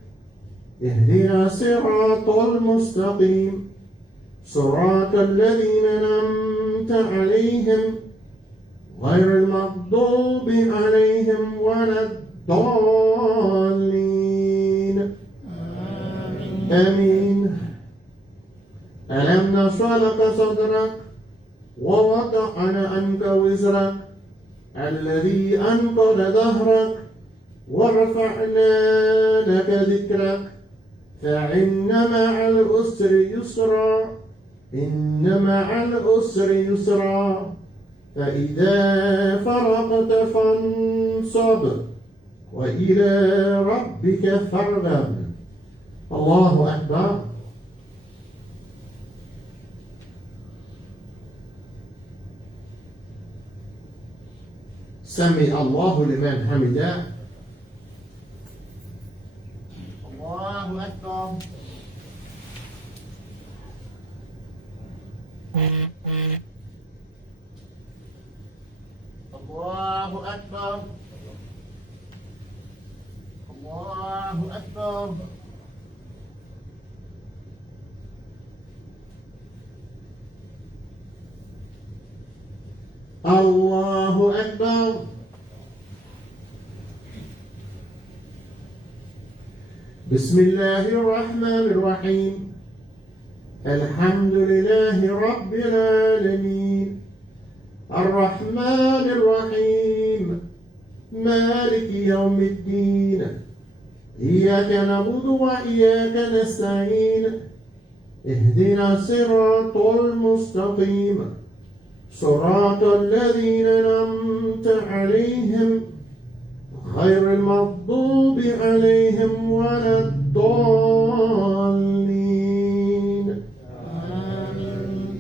اهدنا الصراط المستقيم صراط الذين أنعمت عليهم غير المغضوب عليهم ولا الضالين آمين. ألم نشرح لك صدرك ووضعنا عنك وزرك الذي أنقض ظهرك ورفعنا لك ذكرك فإن مع العسر يسرا إن مع العسر يسرا فإذا فرغت فانصب وإلى ربك فارغب. الله أكبر. سمع الله لمن حمده. الله أكبر. الله أكبر. الله أكبر. الله أكبر. بسم الله الرحمن الرحيم الحمد لله رب العالمين الرحمن الرحيم مالك يوم الدين إياك نعبد وإياك نستعين اهدنا الصراط المستقيم صراط الذين أنعمت عليهم غير المغضوب عليهم ولا الضالين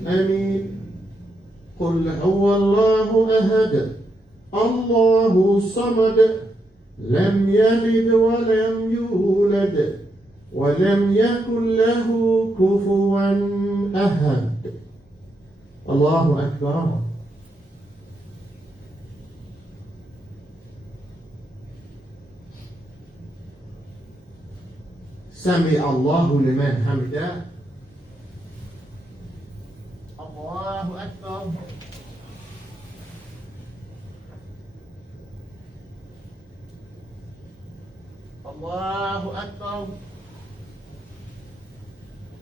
آمين. قل هو الله أحد الله الصمد لم يلد ولم يولد ولم يكن له كفوا أحد. الله أكبر. Sami Allahu liman hamidah. Allahu Akbar. Allahu Akbar.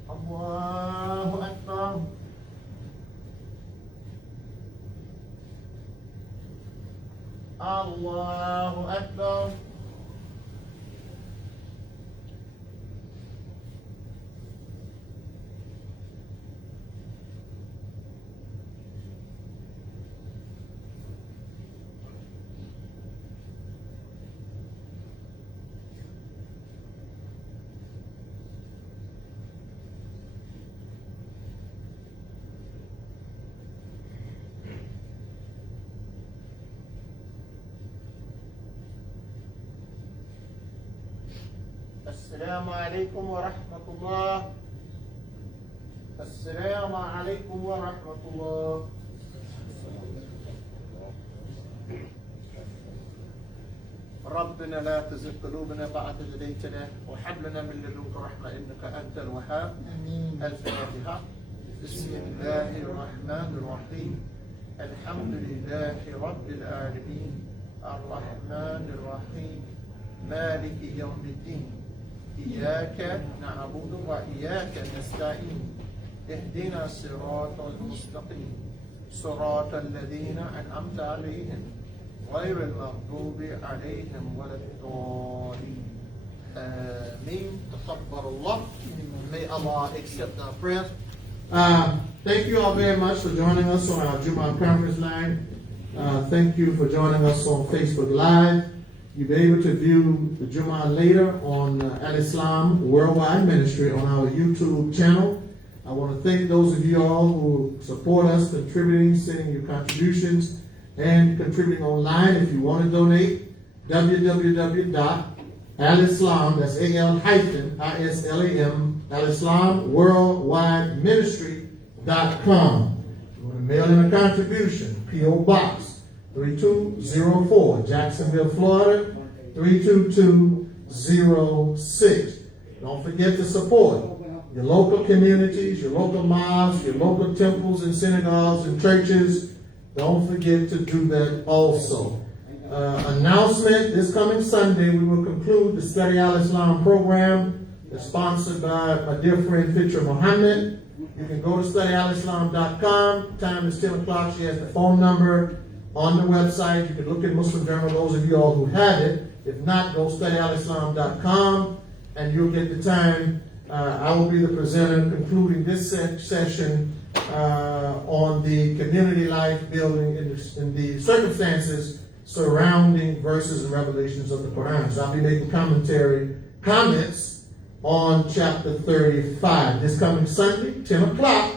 Allahu Akbar. Allahu Akbar. السلام عليكم ورحمة الله. السلام عليكم ورحمة الله. ربنا لا تزغ قلوبنا بعد إذ هديتنا وهب لنا من لدنك رحمة إنك أنت الوهاب. الفاتحة. بسم الله الرحمن الرحيم. الحمد لله رب العالمين الرحمن الرحيم مالك يوم الدين إياك نعبد وإياك نستعين اهدنا الصراط المستقيم صراط الذين أنعمت عليهم غير المغضوب عليهم ولا الضالين. Ameen. Taqabbalallah. May Allah accept our prayers. Thank you all very much for joining us on our Jummah conference line. Thank you for joining us on Facebook Live. You'll be able to view the Jummah later on Al-Islam Worldwide Ministry on our YouTube channel. I want to thank those of you all who support us, contributing, sending your contributions, and contributing online. If you want to donate, www.alislam, that's A-L-I-S-L-A-M, Al-Islam Worldwide Ministry.com. You want to mail in a contribution, P.O. Box 3204, Jacksonville, Florida, 32206. Don't forget to support your local communities, your local mosques, your local temples and synagogues and churches. Don't forget to do that also. Announcement, this coming Sunday, we will conclude the Study Al-Islam program. It's sponsored by my dear friend Fitra Muhammad. You can go to studyalislam.com. Time is 10 o'clock. She has the phone number on the website. You can look at Muslim Journal, those of you all who have it. If not, go studyalislam.com and you'll get the time. I will be the presenter concluding this session on the community life building in the circumstances surrounding verses and revelations of the Quran. So I'll be making comments on chapter 35. This coming Sunday, 10 o'clock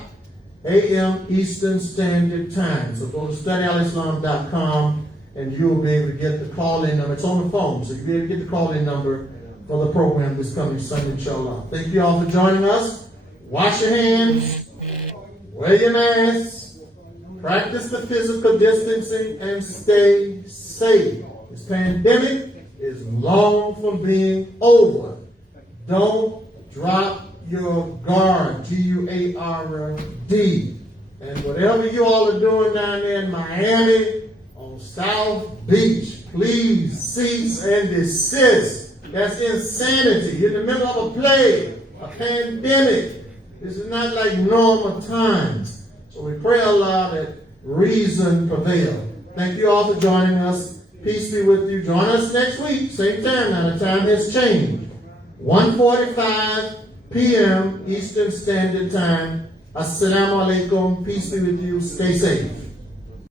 a.m. Eastern Standard Time. So go to studyalislam.com and you'll be able to get the call-in number. It's on the phone, so you'll be able to get the call-in number for the program this coming Sunday, inshallah. Thank you all for joining us. Wash your hands, wear your masks, practice the physical distancing, and stay safe. This pandemic is long from being over. Don't drop your guard, G-U-A-R-D. And whatever you all are doing down there in Miami, on South Beach, please cease and desist. That's insanity. You're in the middle of a plague, a pandemic. This is not like normal times. So we pray Allah that reason prevail. Thank you all for joining us. Peace be with you. Join us next week, same time. Now the time has changed. 1:45 p.m. Eastern Standard Time. Assalamu alaikum. Peace be with you. Stay safe.